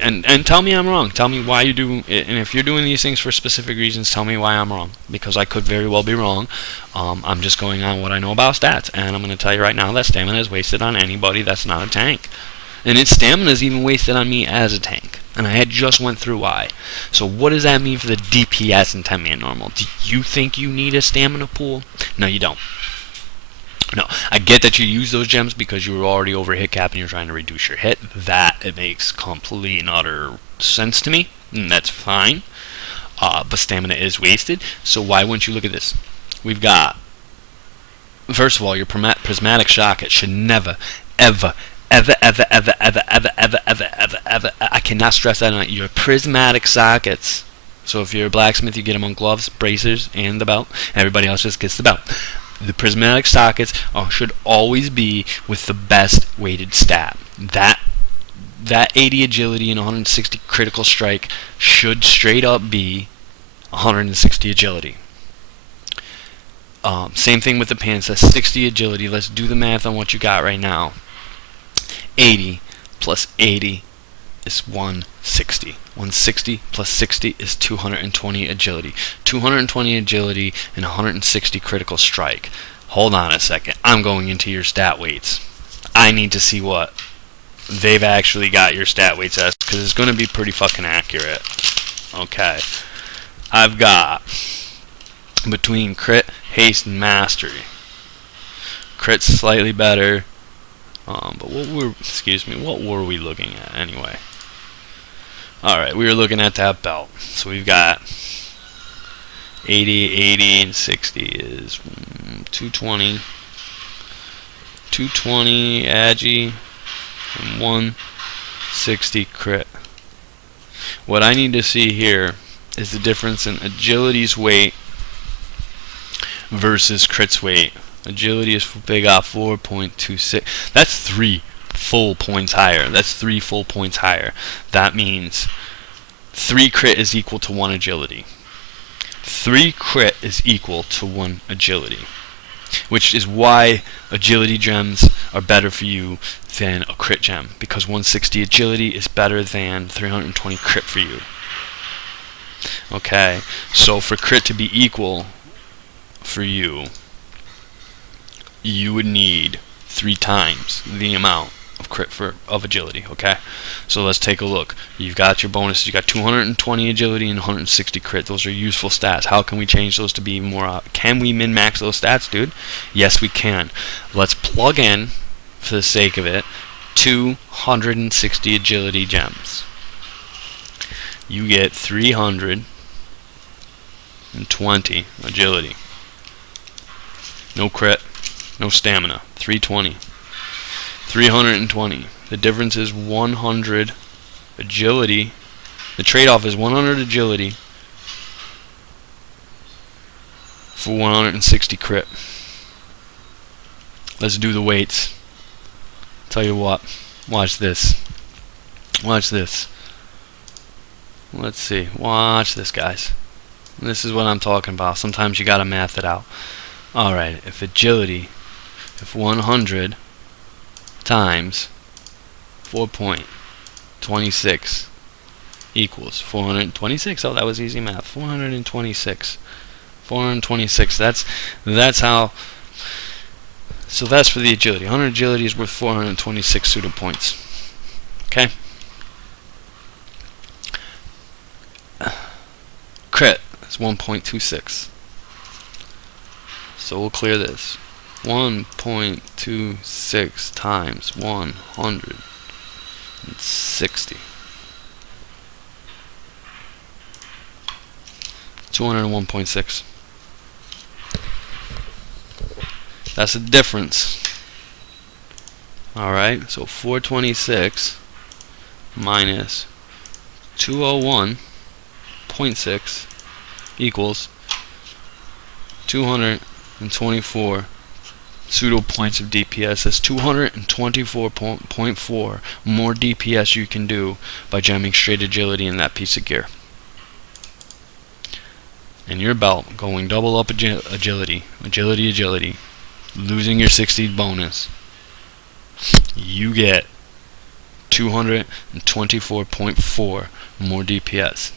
and tell me I'm wrong. Tell me why you do, and if you're doing these things for specific reasons, tell me why I'm wrong, because I could very well be wrong. I'm just going on what I know about stats, and I'm going to tell you right now that stamina is wasted on anybody that's not a tank, and its stamina is even wasted on me as a tank. And I had just went through why. So what does that mean for the DPS in 10-man normal? Do you think you need a stamina pool? No, you don't. No, I get that you use those gems because you were already over hit cap and you're trying to reduce your hit. That it makes complete and utter sense to me, and that's fine. But stamina is wasted, so why wouldn't you look at this? We've got, first of all, your prismatic socket should never, ever, I cannot stress that enough. Your prismatic sockets. So if you're a blacksmith, you get them on gloves, bracers, and the belt. Everybody else just gets the belt. The prismatic sockets should always be with the best weighted stat. That 80 agility and 160 critical strike should straight up be 160 agility. Same thing with the pants. That's 60 agility. Let's do the math on what you got right now. 80 plus 80 is 160. 160 plus 60 is 220 agility. 220 agility and 160 critical strike. Hold on a second. I'm going into your stat weights. I need to see what they've actually got your stat weights as, because it's going to be pretty fucking accurate. Okay. I've got between crit, haste, and mastery. Crit's slightly better. But what were we looking at anyway? Alright, we were looking at that belt. So we've got 80, and 60 is 220. 220 agi and 160 crit. What I need to see here is the difference in agility's weight versus crit's weight. Agility is big off 4.26. That's 3 full points higher. That means 3 crit is equal to 1 agility. 3 crit is equal to 1 agility. Which is why agility gems are better for you than a crit gem. Because 160 agility is better than 320 crit for you. Okay, so for crit to be equal for you, you would need 3 times the amount of crit of agility. Okay, so let's take a look. You've got your bonuses. You got 220 agility and 160 crit. Those are useful stats. How can we change those to be more? Can we min max those stats, dude? Yes, we can. Let's plug in, for the sake of it, 260 agility gems. You get 320 agility. No crit. No stamina. 320. 320. The difference is 100 agility. The trade-off is 100 agility for 160 crit. Let's do the weights. Tell you what. Watch this. Watch this. Let's see. Watch this, guys. This is what I'm talking about. Sometimes you gotta math it out. Alright, if 100 times 4.26 equals 426. Oh, that was easy math. 426. 426. That's how. So that's for the agility. 100 agility is worth 426 pseudo points. Okay. Crit is 1.26. So we'll clear this. 1.26 times 160. 201.6. That's the difference. Alright, so 426 minus 201.6 equals 224 pseudo points of DPS. That's 224.4 more DPS you can do by jamming straight agility in that piece of gear. And your belt going double up agility. losing your 60 bonus, you get 224.4 more DPS.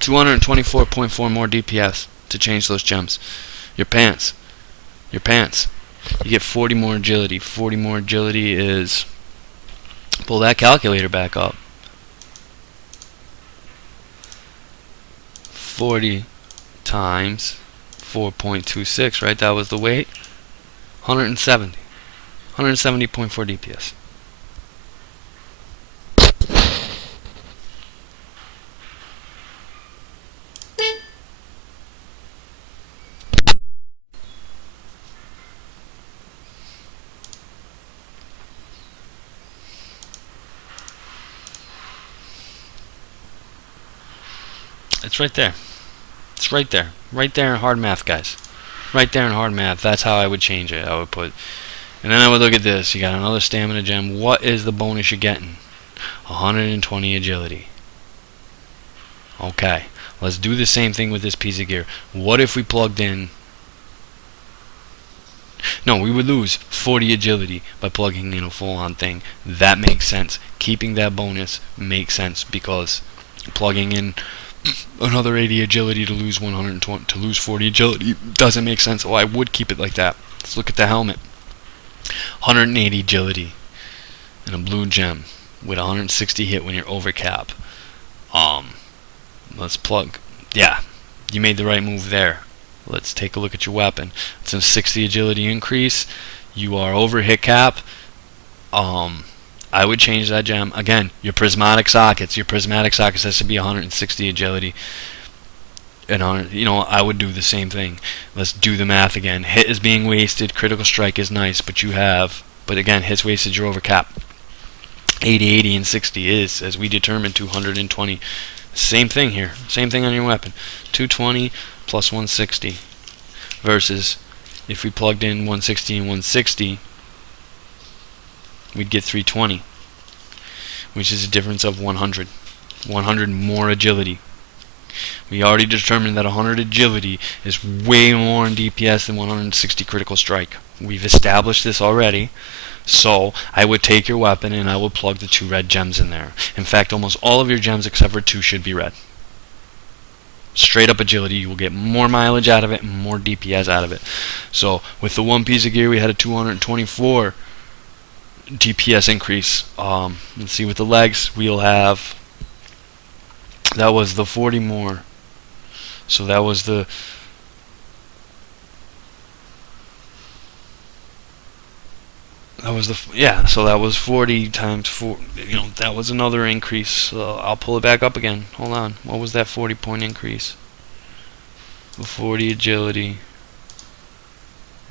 224.4 more DPS to change those gems. Your pants. You get 40 more agility. 40 more agility is... Pull that calculator back up. 40 times 4.26, right? That was the weight. 170. 170.4 DPS. It's right there. It's right there. Right there in hard math, guys. Right there in hard math. That's how I would change it. I would put... And then I would look at this. You got another stamina gem. What is the bonus you're getting? 120 agility. Okay. Let's do the same thing with this piece of gear. What if we plugged in... No, we would lose 40 agility by plugging in a full-on thing. That makes sense. Keeping that bonus makes sense because plugging in another 80 agility to lose 120 to lose 40 agility doesn't make sense. Oh, I would keep it like that. Let's look at the helmet. 180 agility and a blue gem with 160 hit when you're over cap. Let's plug. Yeah, you made the right move there. Let's take a look at your weapon. It's a 60 agility increase. You are over hit cap. I would change that gem. Again, your prismatic sockets. Your prismatic sockets has to be 160 agility. And I would do the same thing. Let's do the math again. Hit is being wasted. Critical strike is nice, but again, hits wasted. You're over cap. 80, 80, and 60 is, as we determined, 220. Same thing here. Same thing on your weapon. 220 plus 160 versus if we plugged in 160 and 160, we'd get 320, which is a difference of 100. 100 more agility. We already determined that 100 agility is way more in DPS than 160 critical strike. We've established this already. So I would take your weapon and I would plug the 2 red gems in there. In fact, almost all of your gems except for 2 should be red. Straight up agility, you will get more mileage out of it and more DPS out of it. So with the one piece of gear, we had a 224 DPS increase. Let's see, with the legs, we'll have... That was the 40 more. So that was the... so that was 40 times 4, that was another increase. I'll pull it back up again. Hold on. What was that 40 point increase? 40 agility.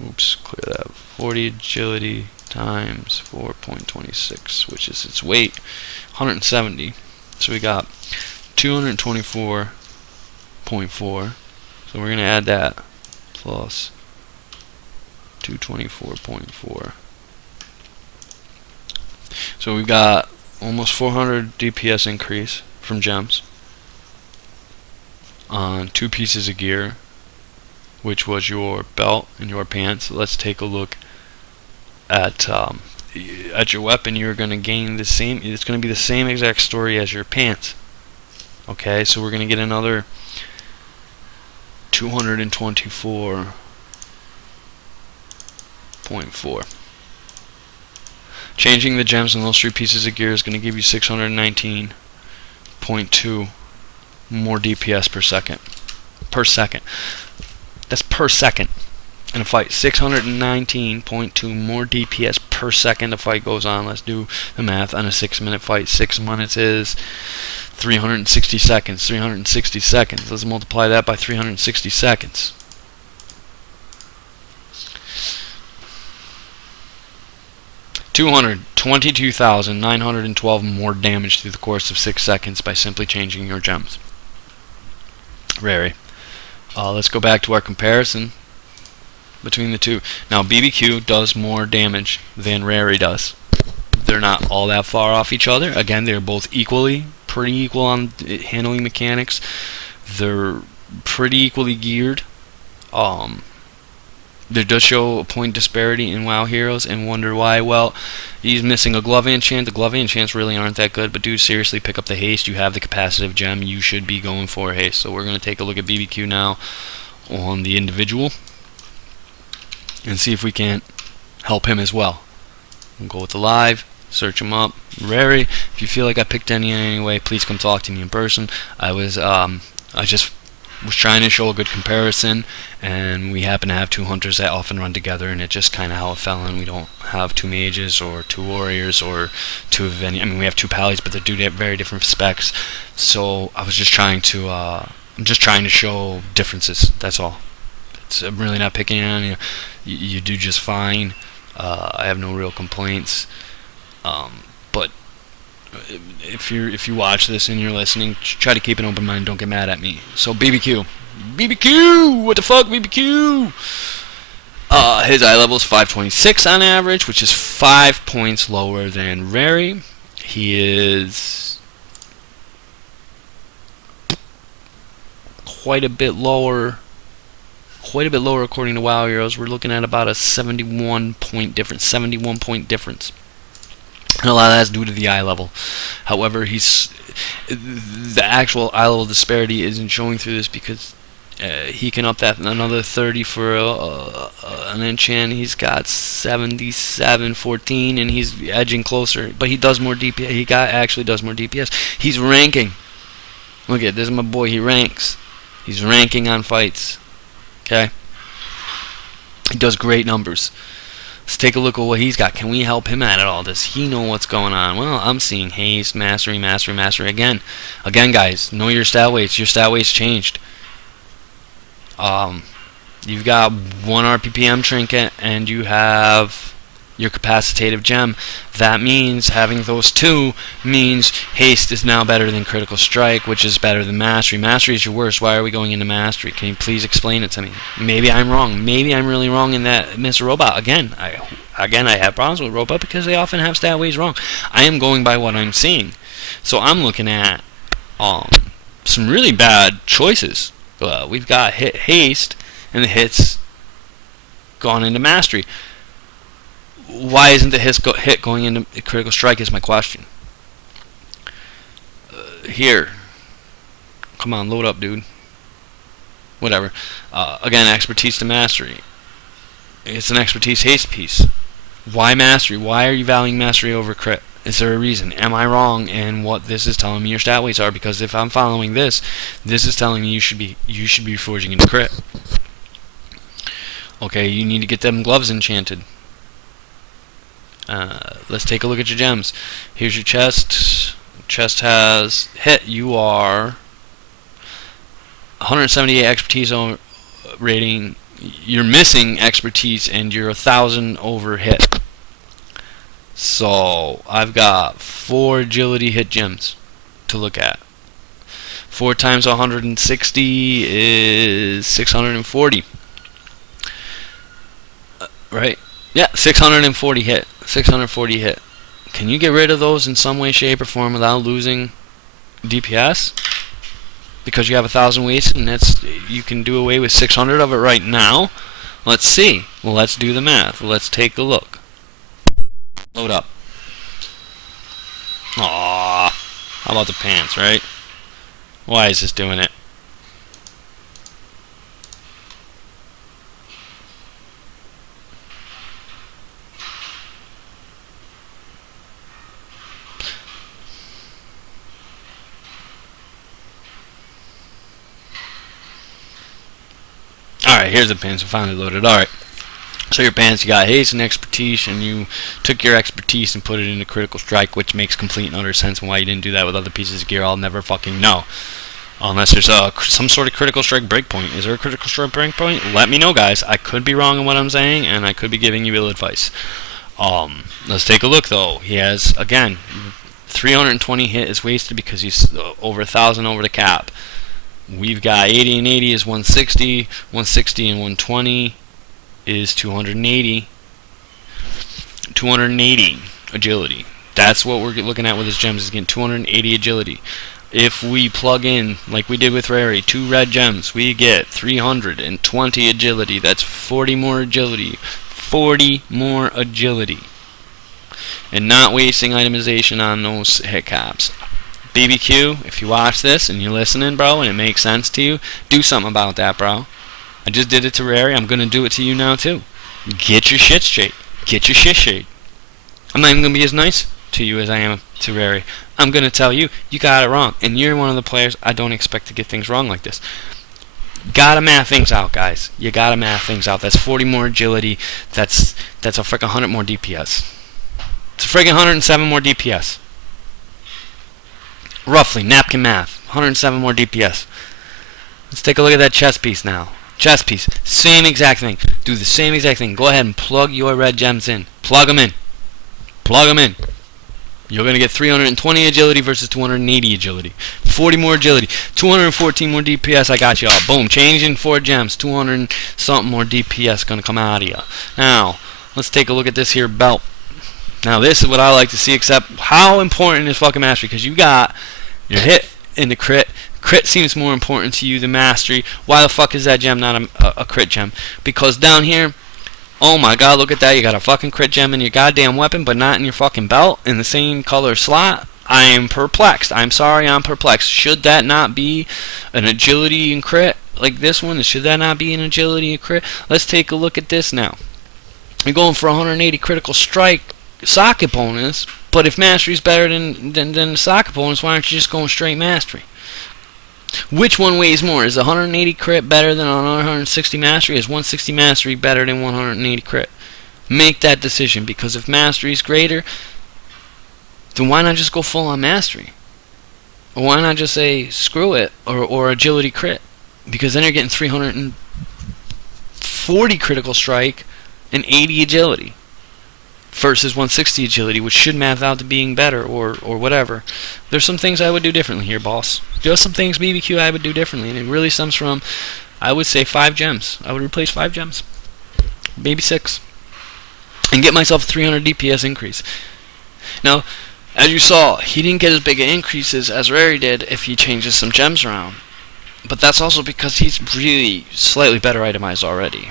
Oops, clear that. 40 agility times 4.26, which is its weight, 170. So we got 224.4. So we're going to add that plus 224.4. So we've got almost 400 DPS increase from gems on 2 pieces of gear, which was your belt and your pants. Let's take a look at your weapon. You're going to gain the same. It's going to be the same exact story as your pants. Okay, so we're going to get another 224.4. Changing the gems in those 3 pieces of gear is going to give you 619.2 more DPS per second. That's per second in a fight. 619.2 more DPS per second a fight goes on. Let's do the math on a 6-minute fight. 6 minutes is 360 seconds. 360 seconds. Let's multiply that by 360 seconds. 222,912 more damage through the course of 6 seconds by simply changing your gems. Rary. Let's go back to our comparison between the two. Now, BBQ does more damage than Rary does. They're not all that far off each other. Again, they're both pretty equal on handling mechanics. They're pretty equally geared. There does show a point disparity in WoW Heroes, and wonder why. Well, he's missing a glove enchant. The glove enchants really aren't that good, but dude, seriously, pick up the haste. You have the capacitive gem. You should be going for haste. So we're going to take a look at BBQ now on the individual and see if we can't help him as well. We'll go with the live, search him up. Rary, if you feel like I picked any anyway, please come talk to me in person. I just was trying to show a good comparison, and we happen to have two hunters that often run together, and it just kind of how it fell in. We don't have two mages or two warriors or two of any. I mean, we have two pallies, but they do have very different specs. So I was just trying to I'm just trying to show differences. That's all. I'm really not picking on you. You do just fine. I have no real complaints. But if you watch this and you're listening, try to keep an open mind. Don't get mad at me. So BBQ, what the fuck, BBQ? His eye level is 526 on average, which is 5 points lower than Rary. He is quite a bit lower according to WoW Heroes. We're looking at about a 71 point difference. And a lot of that's due to the eye level. However, the actual eye level disparity isn't showing through this because he can up that another 30 for an enchant. He's got 77-14, and he's edging closer. But he does more DPS. Actually does more DPS. He's ranking. Look at this, is my boy. He ranks. He's ranking on fights. Okay. He does great numbers. Let's take a look at what he's got. Can we help him out at all? Does he know what's going on? Well, I'm seeing haste, mastery again. Again, guys, know your stat weights. Your stat weights changed. You've got one RPPM trinket, and you have your capacitative gem. That means having those two means haste is now better than critical strike, which is better than mastery. Mastery is your worst. Why are we going into mastery? Can you please explain it to me? Maybe I'm wrong. Maybe I'm really wrong in that Mr. Robot. Again, I have problems with Robot because they often have stat weights wrong. I am going by what I'm seeing. So I'm looking at some really bad choices. We've got haste, and the hits gone into mastery. Why isn't the hit going into critical strike is my question. Here. Come on, load up, dude. Whatever. Again, expertise to mastery. It's an expertise haste piece. Why mastery? Why are you valuing mastery over crit? Is there a reason? Am I wrong in what this is telling me your stat weights are? Because if I'm following this is telling me you should be forging into crit. Okay, you need to get them gloves enchanted. Let's take a look at your gems. Here's your chest. Chest has hit. You are 178 expertise rating. You're missing expertise, and you're 1,000 over hit. So I've got 4 agility hit gems to look at. 4 times 160 is 640. Right? Yeah, 640 hit. 640 hit. Can you get rid of those in some way, shape, or form without losing DPS? Because you have 1,000 wasted, and you can do away with 600 of it right now. Let's see. Well, let's do the math. Let's take a look. Load up. Aww. How about the pants, right? Why is this doing it? Alright, here's the pants. I finally loaded. Alright. So your pants, you got haste and expertise, and you took your expertise and put it into critical strike, which makes complete and utter sense. And why you didn't do that with other pieces of gear, I'll never fucking know. Unless there's some sort of critical strike breakpoint. Is there a critical strike breakpoint? Let me know, guys. I could be wrong in what I'm saying, and I could be giving you ill advice. Let's take a look, though. He has, again, 320 hit is wasted because he's over 1,000 over the cap. We've got 80 and 80 is 160. 160 and 120 is 280. 280 agility. That's what we're looking at with his gems, is getting 280 agility. if we plug in, like we did with Rary, 2 red gems, we get 320 agility. That's 40 more agility. 40 more agility. And not wasting itemization on those hit caps. BBQ, if you watch this and you're listening, bro, and it makes sense to you, do something about that, bro. I just did it to Rary. I'm going to do it to you now, too. Get your shit straight. Get your shit straight. I'm not even going to be as nice to you as I am to Rary. I'm going to tell you, you got it wrong. And you're one of the players I don't expect to get things wrong like this. Gotta math things out, guys. You gotta math things out. That's 40 more agility. That's a freaking 100 more DPS. It's a freaking 107 more DPS. Roughly, napkin math. 107 more DPS. Let's take a look at that chest piece now. Chest piece. Same exact thing. Do the same exact thing. Go ahead and plug your red gems in. Plug them in. Plug them in. You're going to get 320 agility versus 280 agility. 40 more agility. 214 more DPS. I got you all. Boom. Changing 4 gems. 200 something more DPS going to come out of you. Now, let's take a look at this here belt. Now, this is what I like to see, except how important is fucking mastery? Because you got your hit and the crit. Crit seems more important to you than mastery. Why the fuck is that gem not a crit gem? Because down here, oh my god, look at that. You got a fucking crit gem in your goddamn weapon, but not in your fucking belt in the same color slot. I am perplexed. I'm sorry, I'm perplexed. Should that not be an agility and crit like this one? Should that not be an agility and crit? Let's take a look at this now. You're going for 180 critical strike socket bonus, but if mastery is better than the socket bonus, why aren't you just going straight mastery? Which one weighs more? Is 180 crit better than 160 mastery? Is 160 mastery better than 180 crit? Make that decision, because if mastery is greater, then why not just go full on mastery? Or why not just say screw it, or agility crit? Because then you're getting 340 critical strike and 80 agility versus 160 agility, which should math out to being better, or whatever. There's some things I would do differently here, boss. Just some things, BBQ, I would do differently, and it really stems from, I would say, 5 gems. I would replace 5 gems. Maybe 6. And get myself a 300 DPS increase. Now, as you saw, he didn't get as big of increases as Rary did if he changes some gems around. But that's also because he's really slightly better itemized already.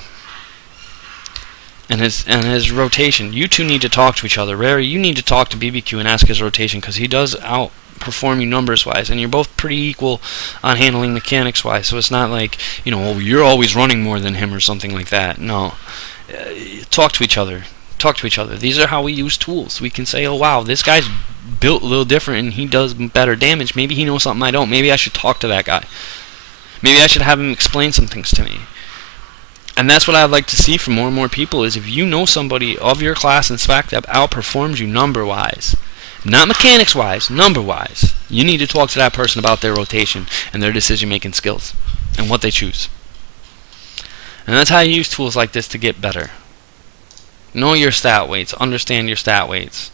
And his rotation. You two need to talk to each other. Rary, you need to talk to BBQ and ask his rotation, because he does outperform you numbers-wise, and you're both pretty equal on handling mechanics-wise. So it's not like, oh, you're always running more than him or something like that. No. Talk to each other. Talk to each other. These are how we use tools. We can say, oh, wow, this guy's built a little different and he does better damage. Maybe he knows something I don't. Maybe I should talk to that guy. Maybe I should have him explain some things to me. And that's what I'd like to see from more and more people, is if you know somebody of your class and spec that outperforms you number-wise, not mechanics-wise, number-wise, you need to talk to that person about their rotation and their decision-making skills and what they choose. And that's how you use tools like this to get better. Know your stat weights. Understand your stat weights.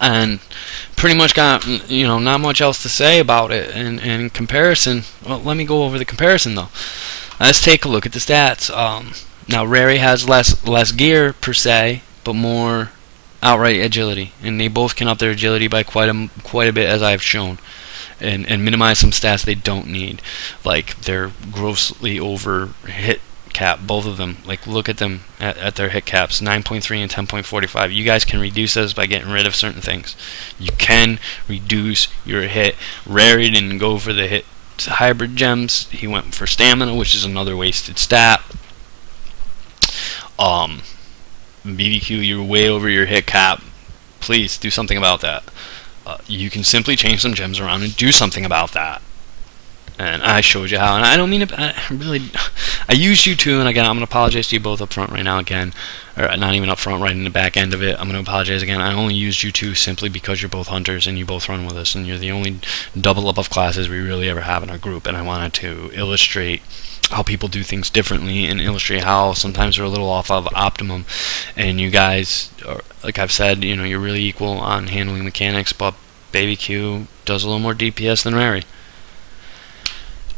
And pretty much got, not much else to say about it in comparison. Well, let me go over the comparison, though. Let's take a look at the stats. Now, Rary has less gear, per se, but more outright agility. And they both can up their agility by quite a bit, as I've shown. And minimize some stats they don't need. Like, they're grossly over hit cap, both of them. Like, look at them at their hit caps, 9.3 and 10.45. You guys can reduce those by getting rid of certain things. You can reduce your hit. Rary didn't go for the hit hybrid gems. He went for stamina, which is another wasted stat. BBQ, you're way over your hit cap. Please do something about that. You can simply change some gems around and do something about that. And I showed you how, and I don't mean to, I used you two, and again, I'm going to apologize to you both up front right now again, or not even up front, right in the back end of it. I'm going to apologize again. I only used you two simply because you're both hunters, and you both run with us, and you're the only double up of classes we really ever have in our group, and I wanted to illustrate how people do things differently, and illustrate how sometimes they're a little off of optimum, and you guys, are, like I've said, you're really equal on handling mechanics, but BBQ does a little more DPS than Rary.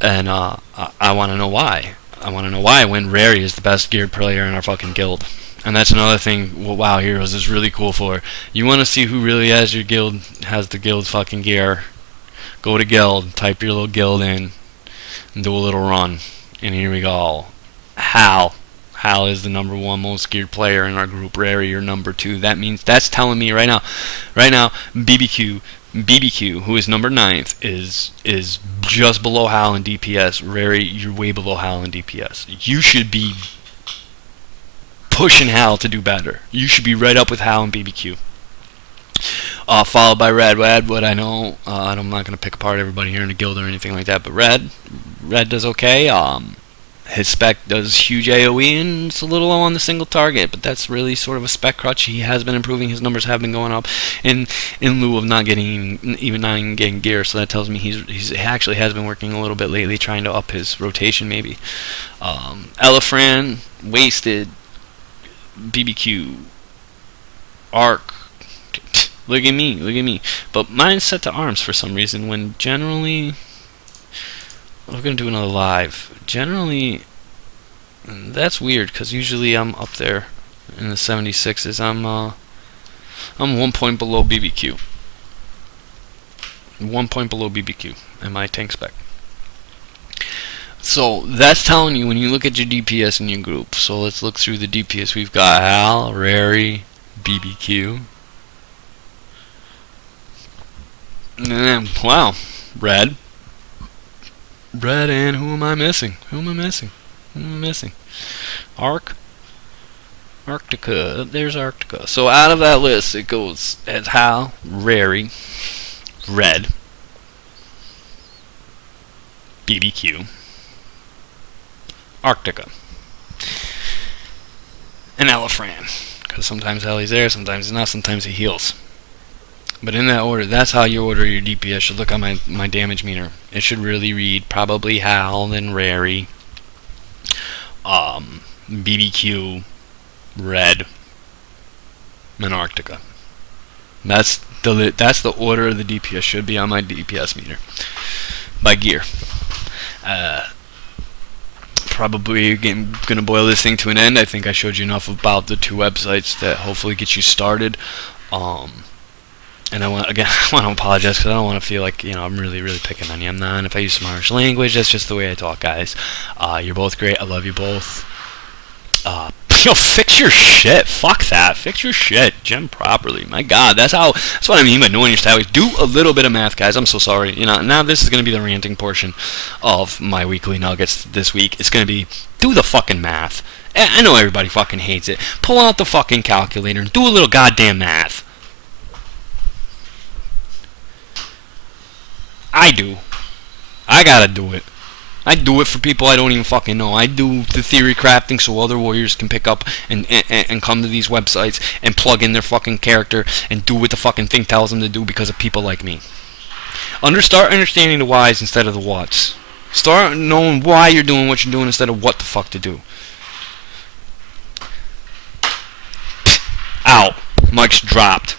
And I want to know why. I want to know why when Rary is the best geared player in our fucking guild. And that's another thing what WoW Heroes is really cool for. You want to see who really has your guild, has the guild fucking gear. Go to guild, type your little guild in, and do a little run. And here we go. Hal. Hal is the number one most geared player in our group. Rary, you're number 2. That means, that's telling me right now, BBQ, who is number 9th, is just below Hal in DPS. Rary, you're way below Hal in DPS. You should be pushing Hal to do better. You should be right up with Hal and BBQ. Followed by Red. What I know, I'm not going to pick apart everybody here in the guild or anything like that, but Red does okay. His spec does huge AoE, and it's a little low on the single target, but that's really sort of a spec crutch. He has been improving. His numbers have been going up in lieu of not getting gear, so that tells me he actually has been working a little bit lately, trying to up his rotation maybe. Elefran, wasted. BBQ. Arc. Look at me. But mine's set to arms for some reason, when generally... We're going to do another live. Generally, that's weird, because usually I'm up there in the 76s. I'm 1 point below BBQ. 1 point below BBQ in my tank spec. So that's telling you when you look at your DPS in your group. So let's look through the DPS. We've got Hal, Rary, BBQ. And then, wow, Red, and who am I missing? Arctica. There's Arctica. So out of that list, it goes as Hal, Rary, Red, BBQ, Arctica, and Elefran. Because sometimes Ellie's there, sometimes he's not, sometimes he heals. But in that order, that's how you order your DPS. Should look on my damage meter. It should really read probably Hal, then Rary, BBQ, Red, and Arctica. That's the order of the DPS should be on my DPS meter by gear. Probably gonna boil this thing to an end. I think I showed you enough about the 2 websites that hopefully get you started. And I want to apologize because I don't want to feel like, I'm really, really picking on you. I'm not. If I use some harsh language, that's just the way I talk, guys. You're both great. I love you both. Fix your shit. Fuck that. Fix your shit. Gem properly. My God, that's what I mean by knowing your style. Do a little bit of math, guys. I'm so sorry. Now this is going to be the ranting portion of my weekly nuggets this week. It's going to be, do the fucking math. I know everybody fucking hates it. Pull out the fucking calculator and do a little goddamn math. I do. I gotta do it. I do it for people I don't even fucking know. I do the theory crafting so other warriors can pick up and come to these websites and plug in their fucking character and do what the fucking thing tells them to do because of people like me. Start understanding the whys instead of the whats. Start knowing why you're doing what you're doing instead of what the fuck to do. Ow. Mike's dropped.